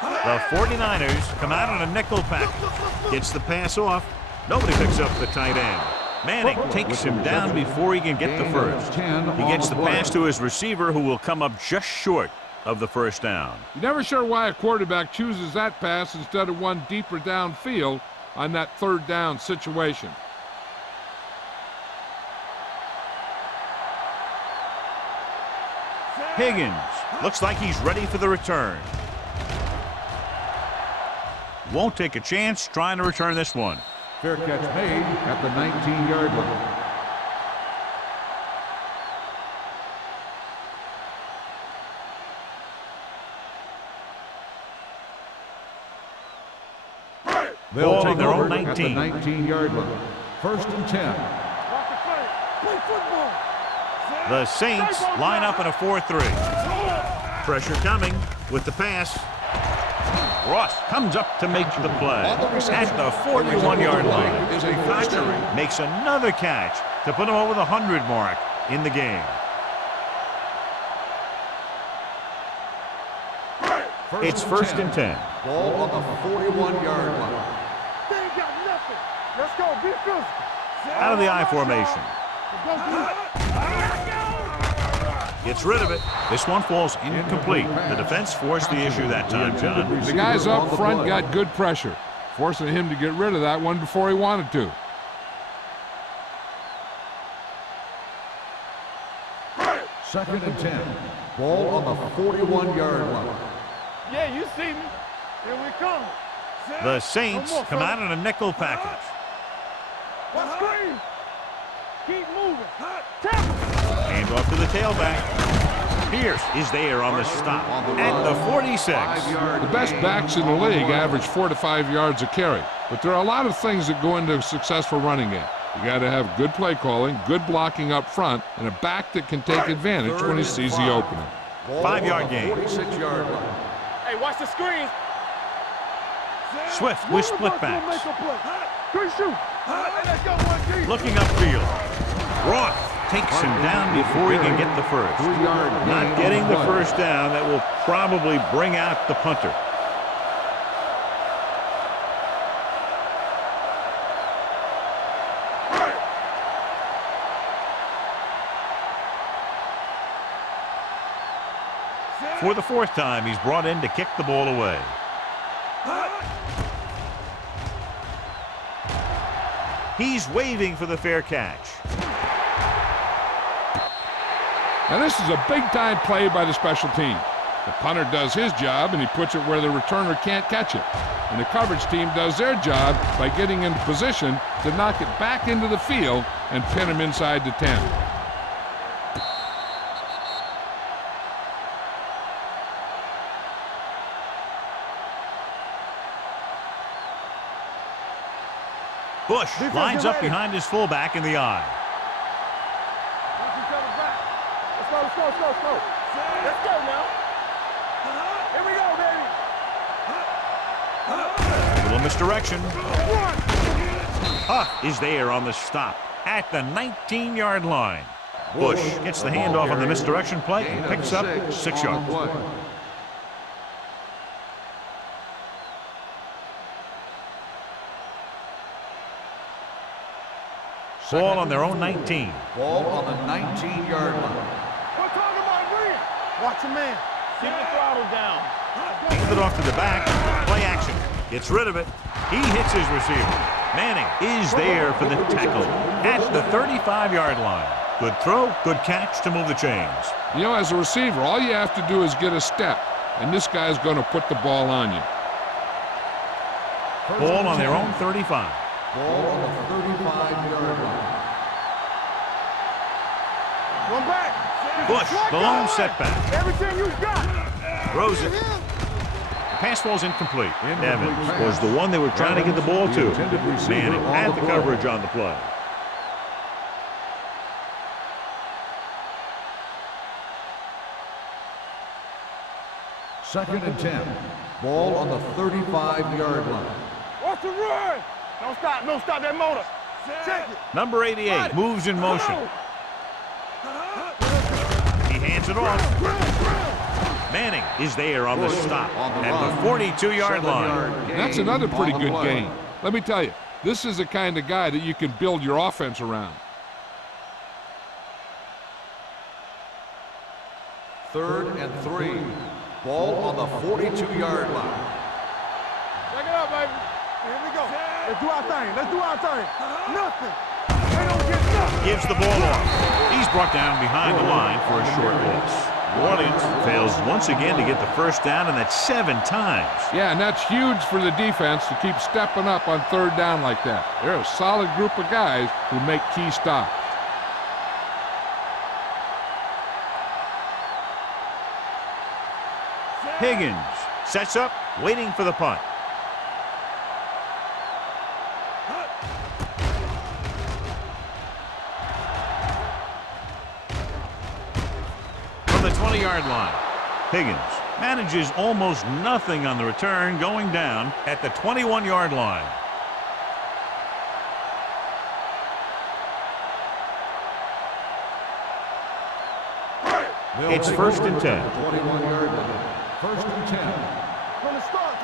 The 49ers come out on a nickel package. Gets the pass off. Nobody picks up the tight end. Manning takes him down before he can get the first. He gets the pass to his receiver, who will come up just short of the first down. You're never sure why a quarterback chooses that pass instead of one deeper downfield on that third down situation. Higgins looks like he's ready for the return. Won't take a chance trying to return this one. Fair catch made at the 19-yard line. They'll take their own over at the 19. 19-yard line. First and 10. Walk the play. Play football. The Saints line up in a 4-3. Pressure coming with the pass. Ross comes up to make the play at the 41-yard line. Fletcher makes another catch to put him over the 100 mark in the game. It's first and 10. Ball on the 41-yard line. They ain't got nothing. Let's go. Be physical. Out of the I formation. Gets rid of it. This one falls incomplete. The defense forced the issue that time, John. The guys up front got good pressure, forcing him to get rid of that one before he wanted to. Second and 10. Ball on the 41-yard line. Yeah, you see me. Here we come. The Saints come out in a nickel package. One screen. Keep moving. Tackle. Hand off to the tailback. Pierce is there on the stop at the 46. The best backs in the league average 4 to 5 yards a carry, but there are a lot of things that go into a successful running game. You got to have good play calling, good blocking up front, and a back that can take advantage when he sees the opening. 5-yard gain. 46-yard line. Hey, watch the screen. Swift with split backs. Good shoot. Let's go, 1G. Looking upfield. Ross takes him down before he can get the first. 3-yard gain. Not getting the first down. That will probably bring out the punter. For the fourth time, he's brought in to kick the ball away. He's waving for the fair catch. Now this is a big-time play by the special team. The punter does his job, and he puts it where the returner can't catch it. And the coverage team does their job by getting into position to knock it back into the field and pin him inside the 10. Bush lines up behind his fullback in the eye. Let's go, let's go, let's go, let's go. Let's go now. Here we go, baby. Little misdirection. Huff is there on the stop at the 19-yard line. Bush gets the handoff on the misdirection play and picks up 6 yards. Ball on their own 19. Ball on the 19-yard line. We're talking about agreeing. Watch your man. Keep the throttle down. Hand it off to the back. Play action. Gets rid of it. He hits his receiver. Manning is there for the tackle at the 35-yard line. Good throw, good catch to move the chains. You know, as a receiver, all you have to do is get a step, and this guy's going to put the ball on you. Ball on their own 35. Ball on the 35-yard line. One back. Bush, the lone setback. Everything you got. Throws it. Pass ball's incomplete. Evans was the one they were trying to get the ball to. Manning had the coverage on the play. Second and 10. Ball on the 35-yard line. Watch the run. Don't stop that motor. Check it. Number 88 moves in motion. He hands it off. Manning is there on the stop at the 42-yard line. That's another pretty good game. Let me tell you, this is the kind of guy that you can build your offense around. Third and 3. Ball on the 42-yard line. Check it out, baby. Here we go. Let's do our thing. Let's do our thing. Nothing. They don't get nothing. Gives the ball off. He's brought down behind the line for a short loss. New Orleans fails once again to get the first down, and that's 7 times. Yeah, and that's huge for the defense to keep stepping up on third down like that. They're a solid group of guys who make key stops. Higgins sets up, waiting for the punt. From the 20-yard line, Higgins manages almost nothing on the return, going down at the 21-yard line. It's first and 10. 21-yard line. First and 10. From the start.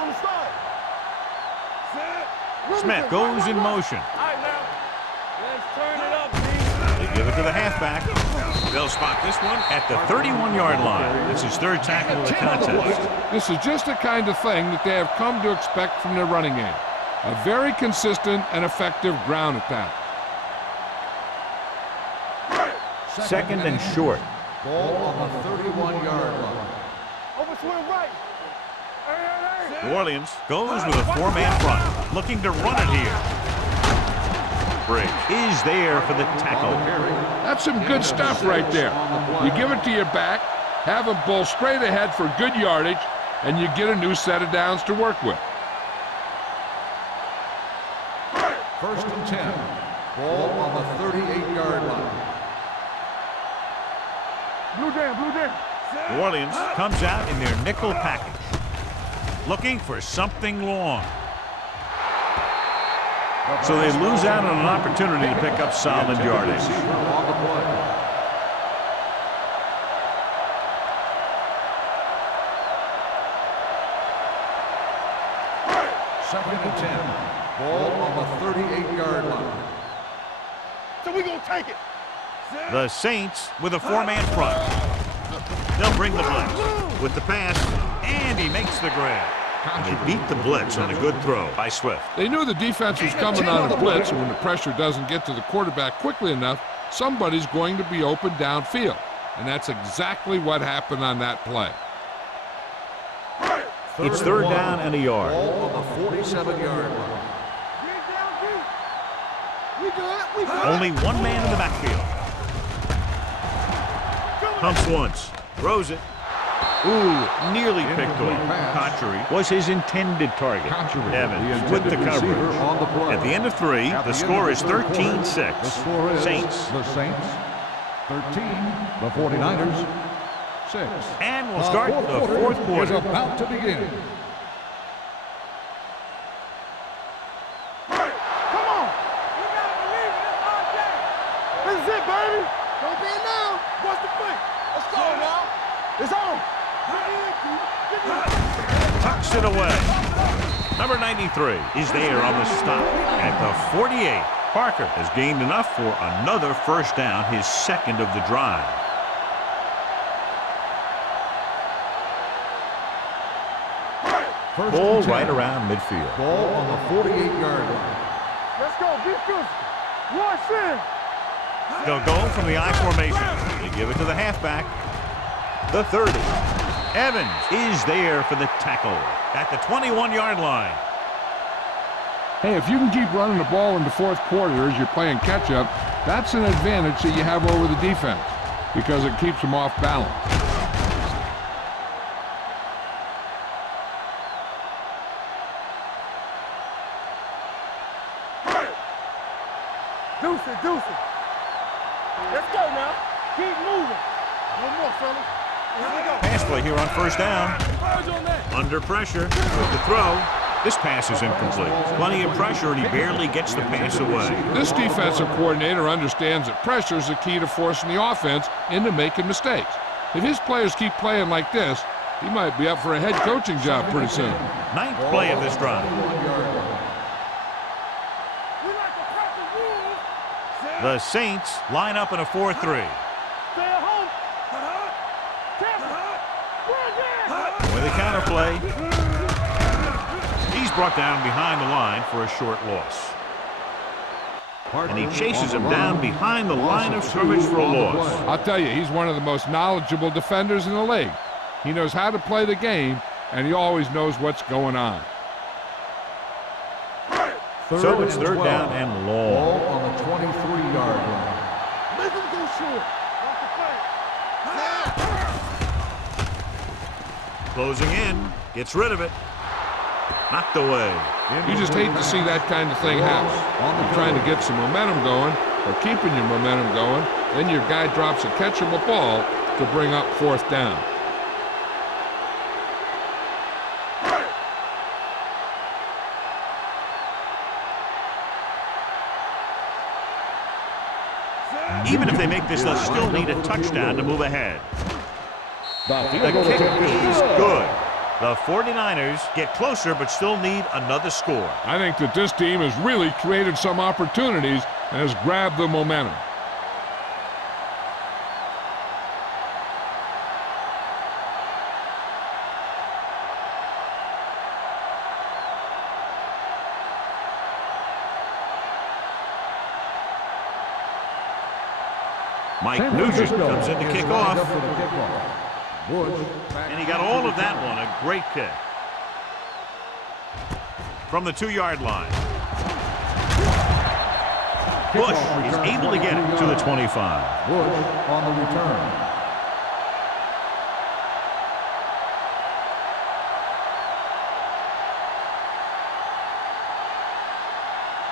Smith goes in motion. All right, now. Let's turn it up, B. They give it to the halfback. They'll spot this one at the 31-yard line. It's his third tackle of the contest. This is just the kind of thing that they have come to expect from their running game. A very consistent and effective ground attack. Second and short. Ball on the 31-yard line. Overswing right. Hey. New Orleans goes with a 4-man front, looking to run it here. Briggs is there for the tackle. That's some good stuff right there. You give it to your back, have him bull straight ahead for good yardage, and you get a new set of downs to work with. First and 10. Ball on the 38-yard line. Blue jam. New Orleans comes out in their nickel package, looking for something long. So they lose out on an opportunity to pick up solid yardage. On the play. Second and 10. Ball on the 38-yard line. So we gonna take it. The Saints with a 4-man front. They'll bring the blitz with the pass, and he makes the grab. And they beat the blitz on a good throw by Swift. They knew the defense was coming on a blitz, and when the pressure doesn't get to the quarterback quickly enough, somebody's going to be open downfield. And that's exactly what happened on that play. It's third down and a yard. Ball on the 47-yard line. We good. Only one man in the backfield. Pumps once, throws it. Ooh, nearly picked off. Kochary was his intended target. Evans with the coverage. At the end of 3, the score is 13-6. The score is Saints. the Saints 13, the 49ers 6. And we'll start the fourth Is quarter. about to begin. Come on. You gotta believe it. It's our day. This is it, baby. Don't be now. What's the play? Let's go now. It's on. Tucks it away. Number 93 is there on the stop at the 48. Parker has gained enough for another first down, his second of the drive. Ball right around midfield. Ball on the 48-yard line. Let's go. Be physical. Rush in. They'll go from the I formation. They give it to the halfback. The 30. Evans is there for the tackle at the 21-yard line. Hey, if you can keep running the ball in the fourth quarter as you're playing catch-up, that's an advantage that you have over the defense because it keeps them off balance. Deuce it. Let's go now. Keep moving. No more, fellas. Here we go. Pass play here on first down. Under pressure with the throw. This pass is incomplete. Plenty of pressure, and he barely gets the pass away. This defensive coordinator understands that pressure is the key to forcing the offense into making mistakes. If his players keep playing like this, he might be up for a head coaching job pretty soon. Ninth play of this drive. The Saints line up in a 4-3. Stay at home. With a counter play. He's brought down behind the line for a short loss. And he chases him down behind the line of scrimmage for a loss. I'll tell you, he's one of the most knowledgeable defenders in the league. He knows how to play the game, and he always knows what's going on. So it's third down and long. Ball on the 23-yard line. Make him go short. Off the play. Closing in. Gets rid of it. Knocked away. You just hate to see that kind of thing happen. You're trying to get some momentum going, or keeping your momentum going, then your guy drops a catchable ball to bring up fourth down. Even if they make this, they'll still need a touchdown to move ahead. The kick is good. The 49ers get closer but still need another score. I think that this team has really created some opportunities and has grabbed the momentum. Mike Nugent comes in to kick off. And he got all of that one. A great kick. From the 2-yard line. Bush is able to get it to the 25. Bush on the return.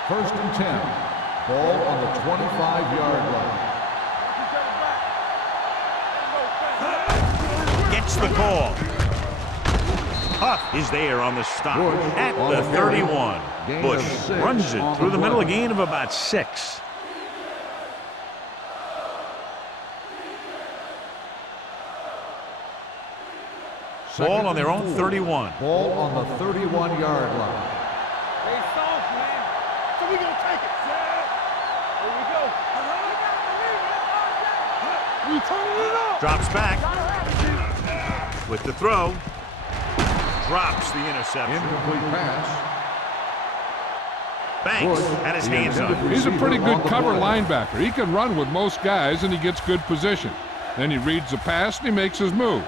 First and 10. Ball on the 25-yard line. Gets the call. Huff is there on the stop at the 31. Bush runs it through the middle, a gain of about 6. Ball on their own 31. Ball on the 31-yard line. Hey, soft, man. So we gonna take it. Here we go. We turning it up. Drops back with the throw. Drops the interception. Incomplete pass. Banks had his hands on it. He's a pretty good cover linebacker. He can run with most guys, and he gets good position. Then he reads the pass, and he makes his move.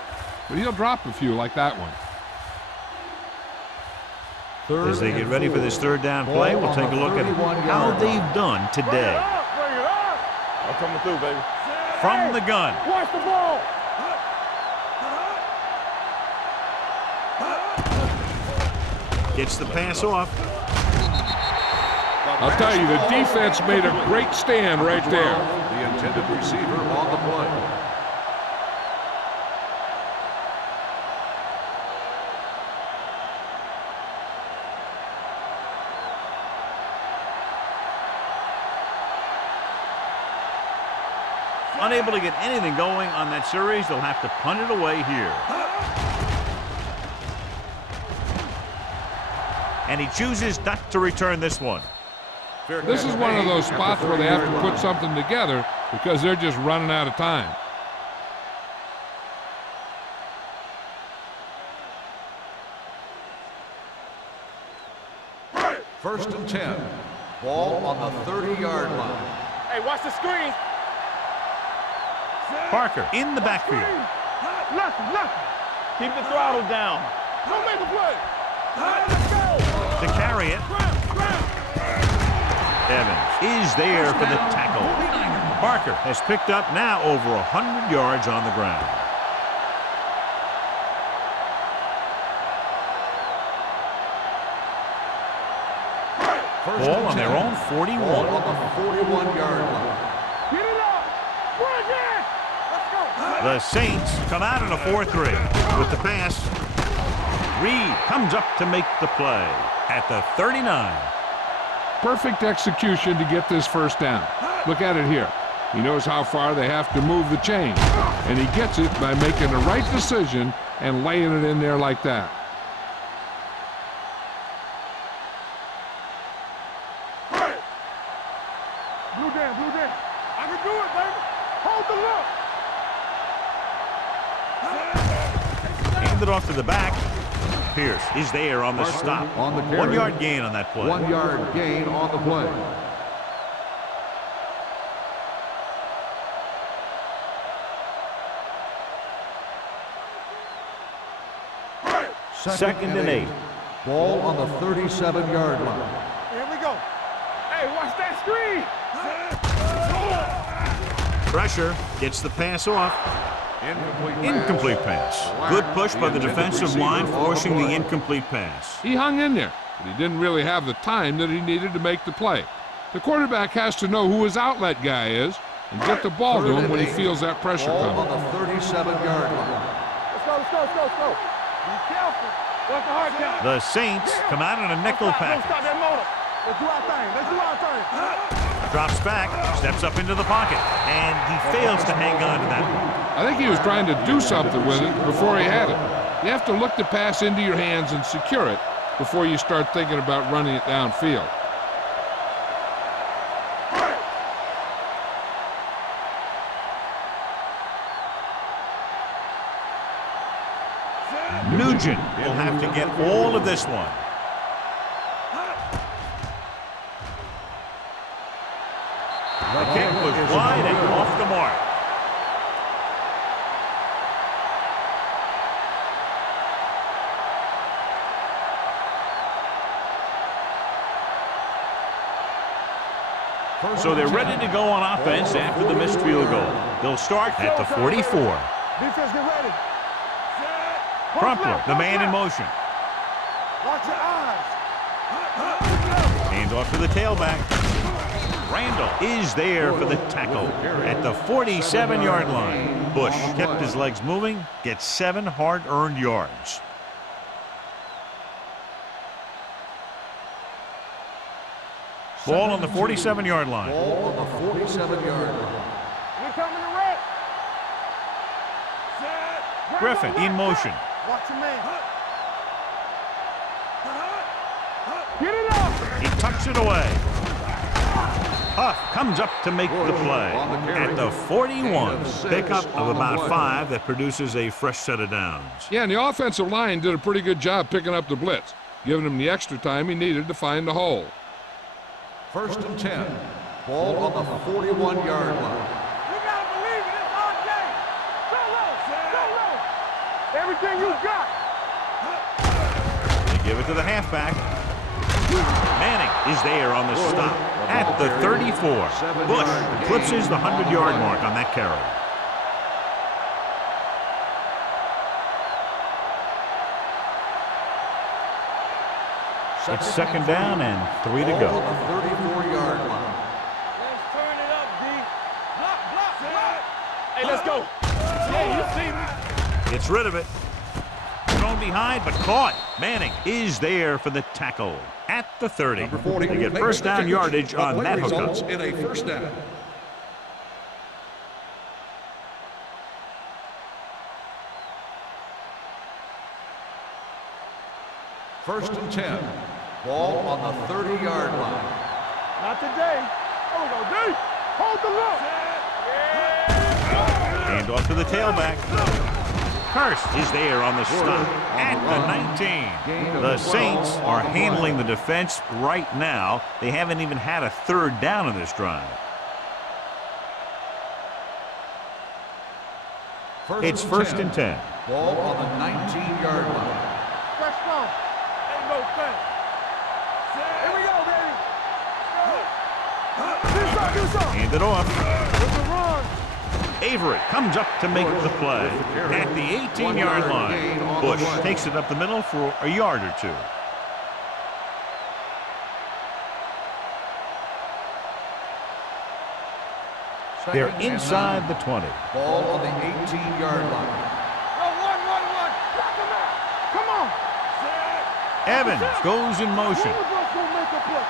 But he'll drop a few like that one. As they get ready for this third down play, we'll take a look at how they've done today. Bring it up. I'm coming through, baby. From the gun. Watch the ball. gets the pass off. I'll tell you, the defense made a great stand right there. The intended receiver on the play. Unable to get anything going on that series, they'll have to punt it away here. And he chooses not to return this one. This is one of those spots where they have to put something together because they're just running out of time. First and 10. Ball on the 30-yard line. Hey, watch the screen. Parker in the backfield. Nothing. Keep the throttle down. Don't make a play. Let's go. To carry it. Evans is there for the tackle. Parker has picked up now over 100 yards on the ground. Ball on their own 41. Ball on the 41-yard line. Get it up. Bring it. Let's go. The Saints come out in a 4-3 with the pass. Reed comes up to make the play at the 39. Perfect execution to get this first down. Look at it here. He knows how far they have to move the chain, and he gets it by making the right decision and laying it in there like that. Blue down. I can do it, baby. Hold the look. Hand it off to the back. Pierce is there on the stop. On the carry. 1 yard gain on that play. 1 yard gain on the play. Second and 8. Ball on the 37-yard line. Here we go. Hey, watch that screen. Pressure gets the pass off. Incomplete pass. Good push by the defensive line, forcing the incomplete pass. He hung in there, but he didn't really have the time that he needed to make the play. The quarterback has to know who his outlet guy is and get the ball to him when he feels that pressure Ball on coming. the 37-yard line. Let's go. Be careful. What's the hard count? The Saints come out in a nickel Don't package. stop that motor. Let's do our thing. Drops back, steps up into the pocket, and he fails to hang on to that one. I think he was trying to do something with it before he had it. You have to look the pass into your hands and secure it before you start thinking about running it downfield. Nugent will have to get all of this one. The kick was wide and off the mark. So they're ready to go on offense after the missed field goal. They'll start at the 44. Defense, get ready. Crumpler, the man in motion. Watch your eyes. Hand off to the tailback. Randall is there for the tackle at the 47-yard line. Bush kept his legs moving, gets 7 hard-earned yards. Ball on the 47-yard line. Ball on the 47-yard line. We're coming to red. Griffin in motion. Watch your man. Get it up. He tucks it away. Huff comes up to make the play at the 41. Pickup of about 5 that produces a fresh set of downs. Yeah, and the offensive line did a pretty good job picking up the blitz, giving him the extra time he needed to find the hole. First and 10. Ball on the 41-yard line. You gotta believe it. It's our game. Go low. Everything you got. They give it to the halfback. Manning is there on the stop at the 34. Bush eclipses the 100-yard mark on that carry. It's second down and 3 to go. On the 34-yard line. Let's turn it up, D. Block, block, block. Hey, let's go. Yeah, you see me. Gets rid of it. Thrown behind, but caught. Manning is there for the tackle at the 30. Number 40, They get makes first the down catch. yardage The on play that results hookup. in a first down. First and 10. Ball on the 30-yard line. Not today. There we go, D. Hold the look. Hand off to the tailback. Hurst is there on the stop at the 19. The Saints are handling the defense right now. They haven't even had a third down in this drive. It's first and 10. Ball on the 19-yard line. Fresh strong. Ain't no thing. Here we go, baby. Do something. Hand it off. It's a run. Averett comes up to make the play at the 18-yard line. Bush takes it up the middle for a yard or two. They're inside the 20. Ball on the 18-yard line. Go, one. Block him out. Come on. Evans goes in motion. Who's going to make a play?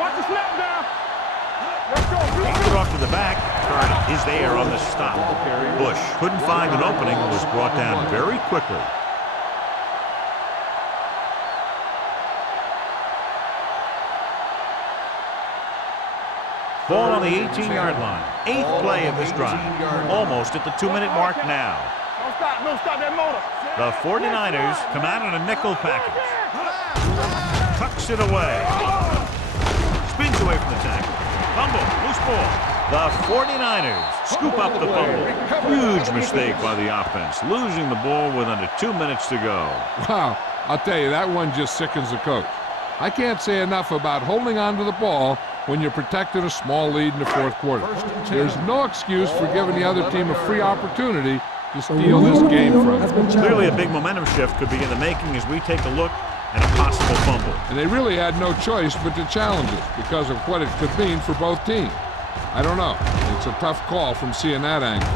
Watch the snap down. Let's go. Hands it off to the back. Turner is there on the stop. Bush couldn't find an opening and was brought down very quickly. Ball on the 18-yard line. Eighth play of this drive. Almost at the 2-minute mark now. Don't stop that motor. The 49ers come out in a nickel package. Tucks it away. Spins away from the tackle. Fumble, loose ball. The 49ers scoop up the fumble. Huge mistake by the offense, losing the ball with under 2 minutes to go. Wow, I'll tell you, that one just sickens the coach. I can't say enough about holding on to the ball when you're protecting a small lead in the fourth quarter. There's no excuse for giving the other team a free opportunity to steal this game from them. Clearly a big momentum shift could be in the making as we take a look at a possible fumble. And they really had no choice but to challenge it because of what it could mean for both teams. I don't know. It's a tough call from seeing that angle.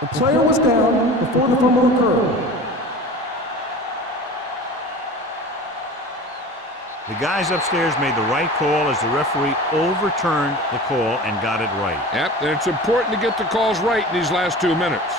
The player was down before the fumble occurred. The guys upstairs made the right call as the referee overturned the call and got it right. Yep, and it's important to get the calls right in these last 2 minutes.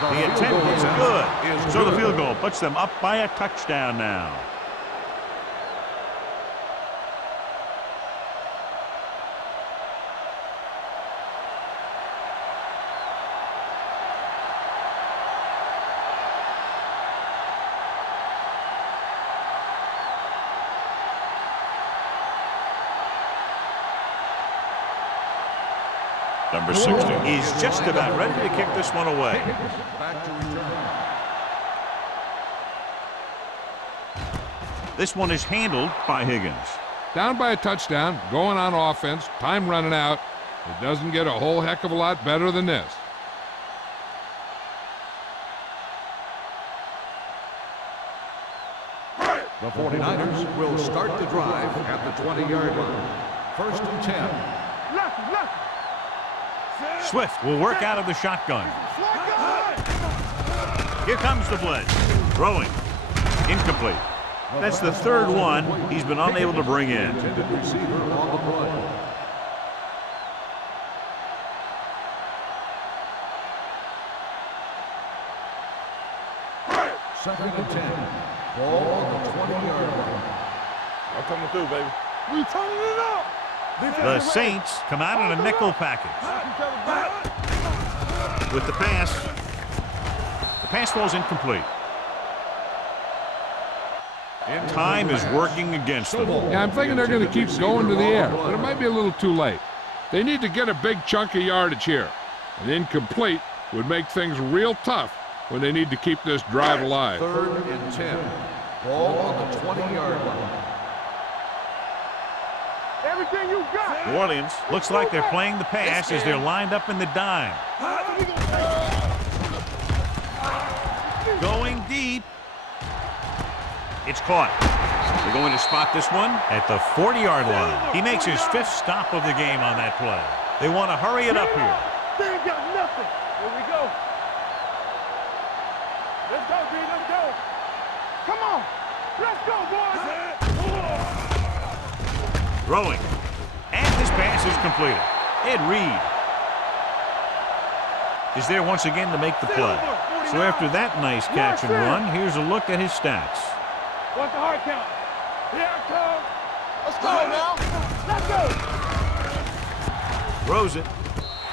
The attempt was good. So the field goal puts them up by a touchdown now. Number 60 is just about ready to kick this one away. Back to return. This one is handled by Higgins. Down by a touchdown, going on offense, time running out. It doesn't get a whole heck of a lot better than this. The 49ers will start the drive at the 20-yard line. First and 10. Left. Swift will work out of the shotgun. Here comes the blitz. Throwing. Incomplete. That's the third one he's been unable to bring in. Intended receiver on the play. Second and 10. Ball on the 20-yard line. I'm coming through, baby. We turning it up. The Saints come out in a nickel package. With the pass. The pass falls incomplete. Time is working against them. Yeah, I'm thinking they're going to keep going to the air, but it might be a little too late. They need to get a big chunk of yardage here. An incomplete would make things real tough when they need to keep this drive alive. Third and 10. Ball on the 20-yard line. Everything you got. New Orleans looks like they're playing the pass as they're lined up in the dime. Going deep. It's caught. They're going to spot this one at the 40-yard line. He makes his 5th stop of the game on that play. They want to hurry it up here. They ain't got nothing. Here we go. Let's go, D. Let's go. Come on. Let's go, boys. Throwing. And this pass is completed. Ed Reed is there once again to make the play. So after that nice catch and run, here's a look at his stats. What's the hard count? Here it comes. Let's go now. Let's go. Throws it.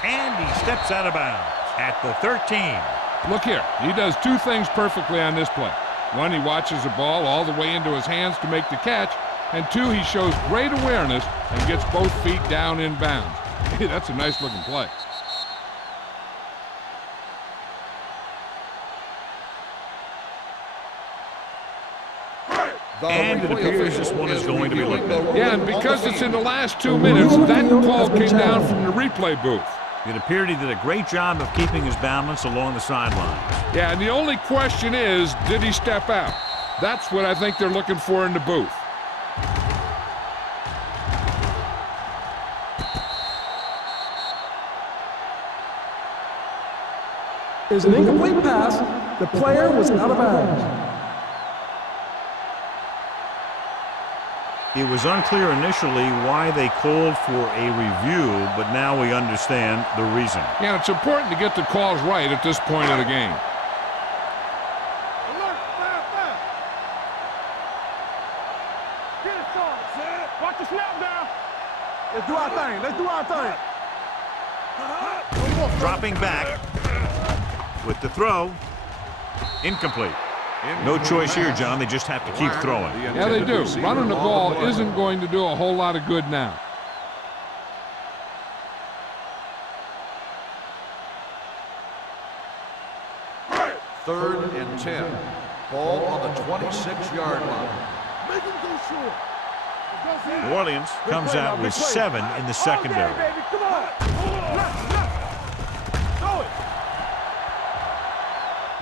And he steps out of bounds at the 13. Look here. He does two things perfectly on this play. One, he watches the ball all the way into his hands to make the catch. And two, he shows great awareness and gets both feet down in bounds. Hey, that's a nice-looking play. And it appears this one is going to be looked at. Yeah, and because it's in the last 2 minutes, that call came down from the replay booth. It appeared he did a great job of keeping his balance along the sidelines. Yeah, and the only question is, did he step out? That's what I think they're looking for in the booth. Is an incomplete pass. The player was out of bounds. It was unclear initially why they called for a review, but now we understand the reason. Yeah, it's important to get the calls right at this point of the game. Alert, fire. Get it started. Watch the snap down. Let's do our thing. Let's do our thing. Dropping back with the throw. Incomplete. No choice here, John. They just have to keep throwing. Yeah, they do. Running the ball isn't going to do a whole lot of good now. Third and 10. Ball on the 26-yard line. Make him go short. New Orleans comes out with 7 in the secondary. Okay, baby. Come on. Throw it.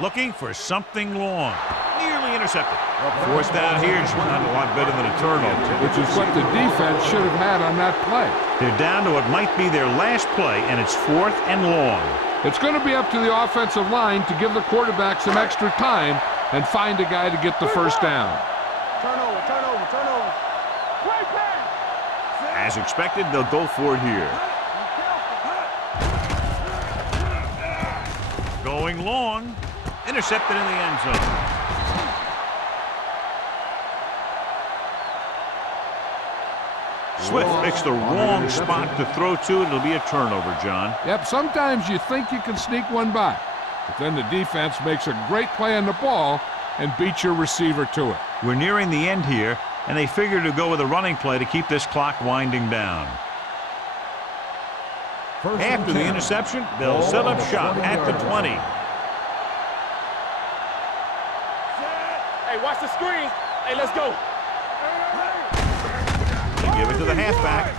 Looking for something long. Nearly intercepted. Fourth down here is not a lot better than a turnover. Which is what the defense should have had on that play. They're down to what might be their last play, and it's 4th and long. It's going to be up to the offensive line to give the quarterback some extra time and find a guy to get the first down. Turnover. Great pass. As expected, they'll go for it here. Going long. Intercepted in the end zone. Swift picks the wrong spot to throw to. It'll be a turnover, John. Yep, sometimes you think you can sneak one by, but then the defense makes a great play on the ball and beats your receiver to it. We're nearing the end here, and they figure to go with a running play to keep this clock winding down. After the interception, they'll set up shop at the 20. Hey, watch the screen. Hey, let's go. They give it to the halfback,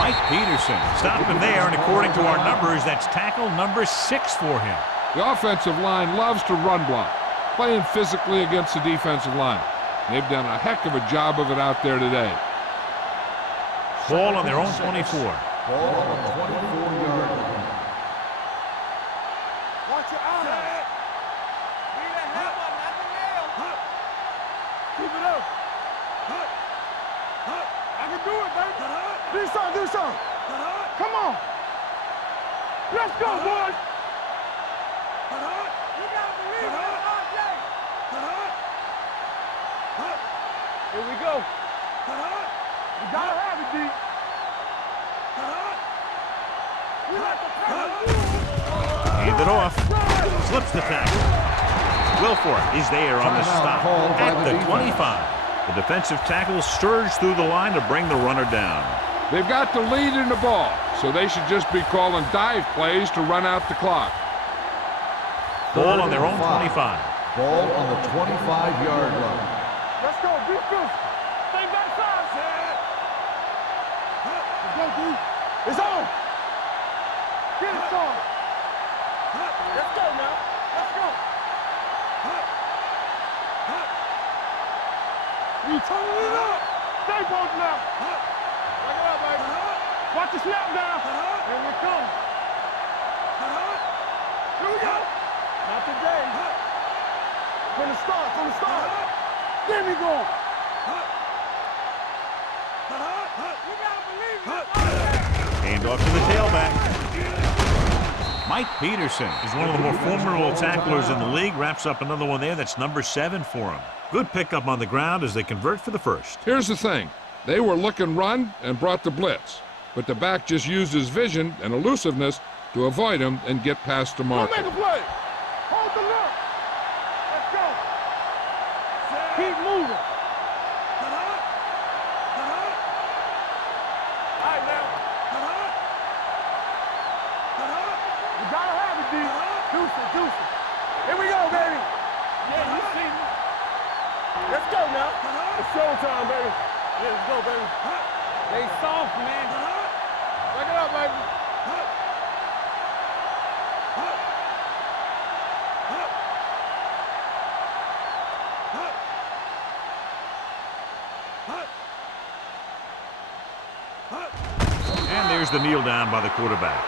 Mike Peterson. Stop him there, and according to our numbers, that's tackle number 6 for him. The offensive line loves to run block, playing physically against the defensive line. They've done a heck of a job of it out there today. Ball on their own 24. Ball on the 24-yard line. Watch your eyes. Need a hammer, not the nail. Keep it up. I can do it, baby. Do something. Come on. Let's go, boys. You gotta believe it, RJ. Here we go. We gotta have it, D. We like the Hand it off. Slips the tackle. Wilford is there on the stop at the 25. The defensive tackle surged through the line to bring the runner down. They've got the lead in the ball, so they should just be calling dive plays to run out the clock. Ball on their own 25. Ball on the 25-yard line. Let's go, be physical. Stay backside. Let's go, D. It's on. Get it on. Let's go now. Let's go. You turning it up. Stay both now. Back it up, baby. Watch the snap down. Here we come. Here we go. Not today. From the start, from the start. There we go. You gotta believe it. Hand off to the tailback. Mike Peterson is one of the more formidable tacklers in the league. Wraps up another one there. That's number 7 for him. Good pickup on the ground as they convert for the first. Here's the thing. They were looking run and brought the blitz, but the back just used his vision and elusiveness to avoid him and get past the marker. Don't make a play. Hold the look. Let's go. Keep moving. All right, now. You gotta have it, D. Juice it, juice it. Here we go, baby. Yeah, you see me. Let's go now. It's showtime, baby. Yeah, let's go, baby. They soft, man. Back it up, baby. And there's the kneel down by the quarterback.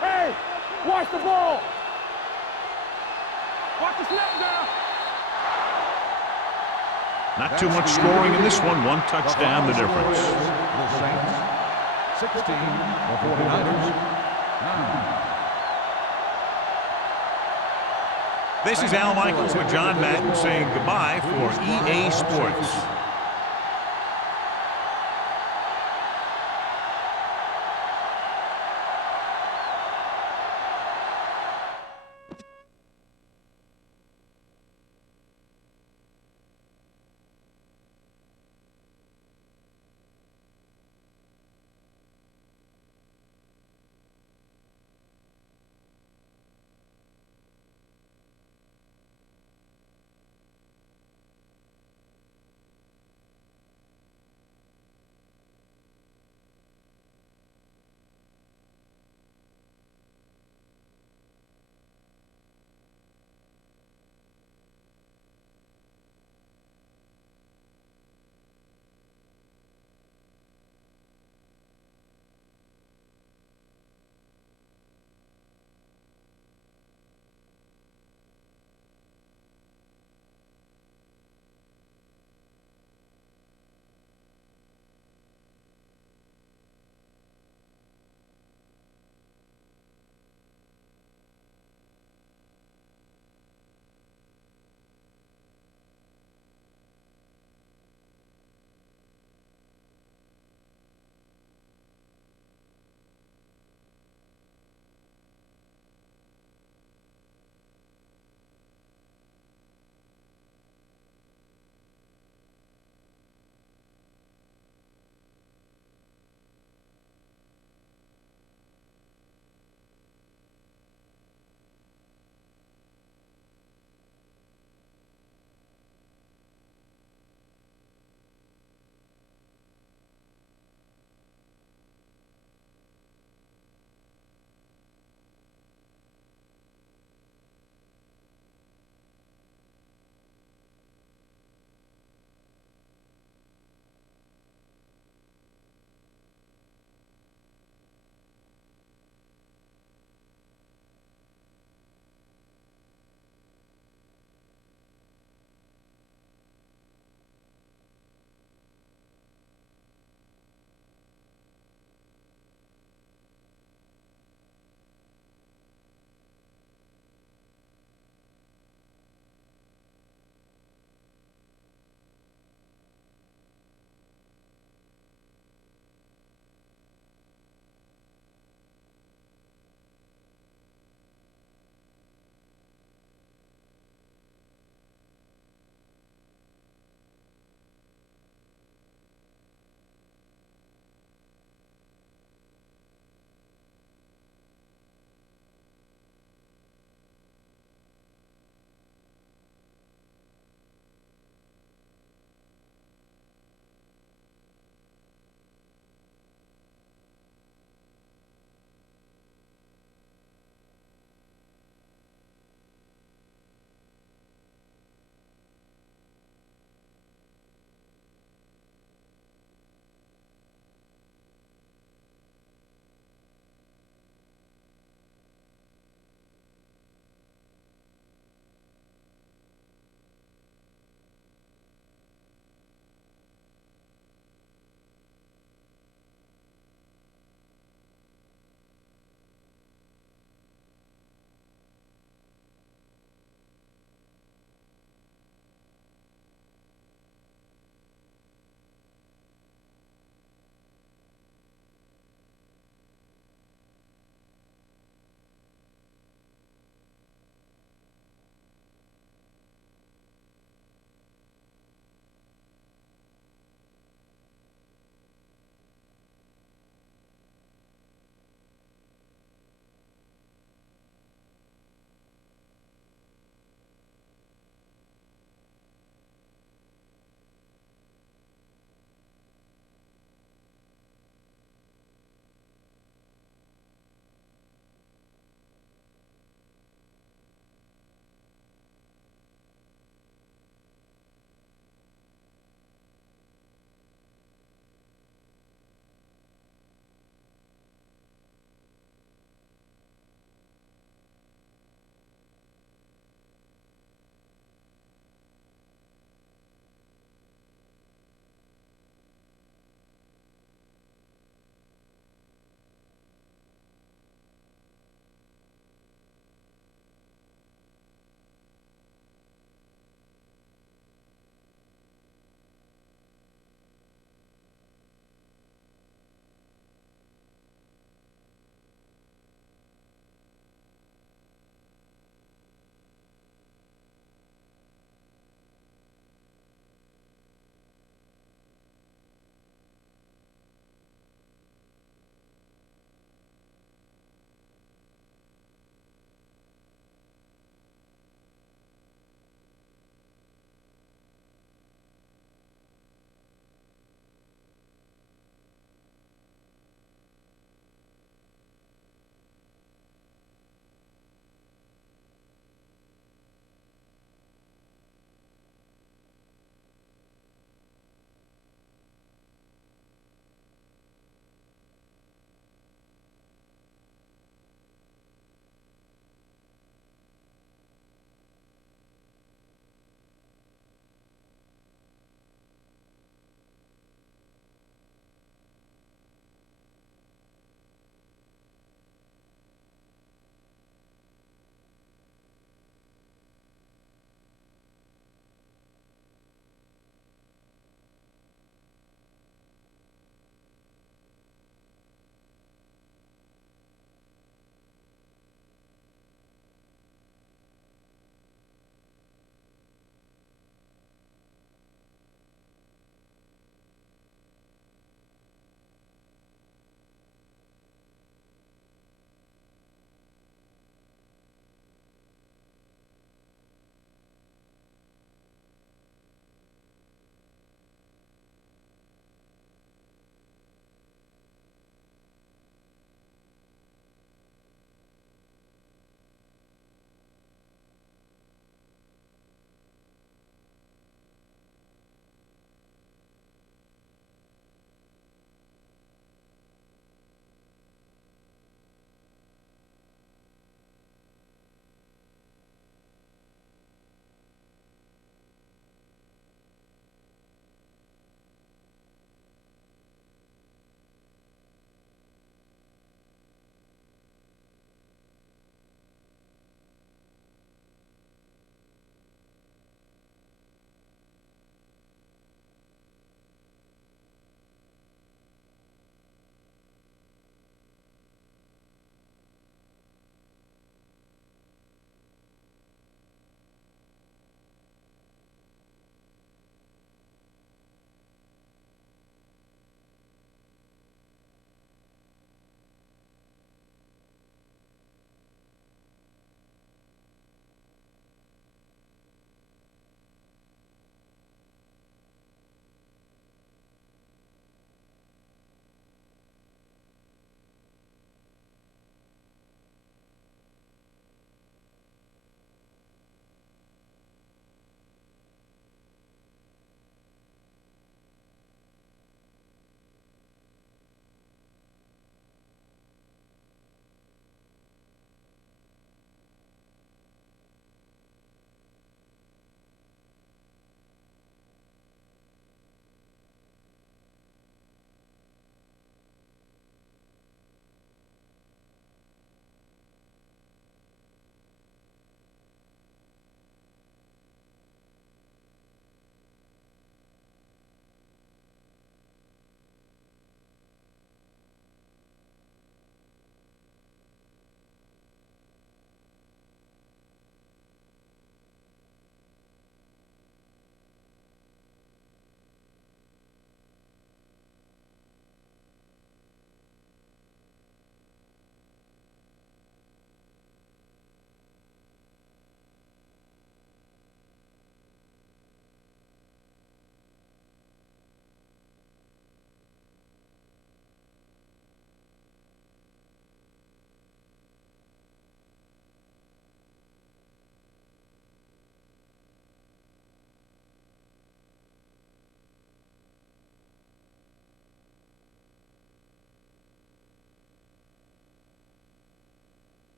Hey, watch the ball. Watch the snap down. Not too much scoring in this one. One touchdown, the difference. The Saints, 16. The 49ers, 9. This is Al Michaels with John Madden saying goodbye for EA Sports.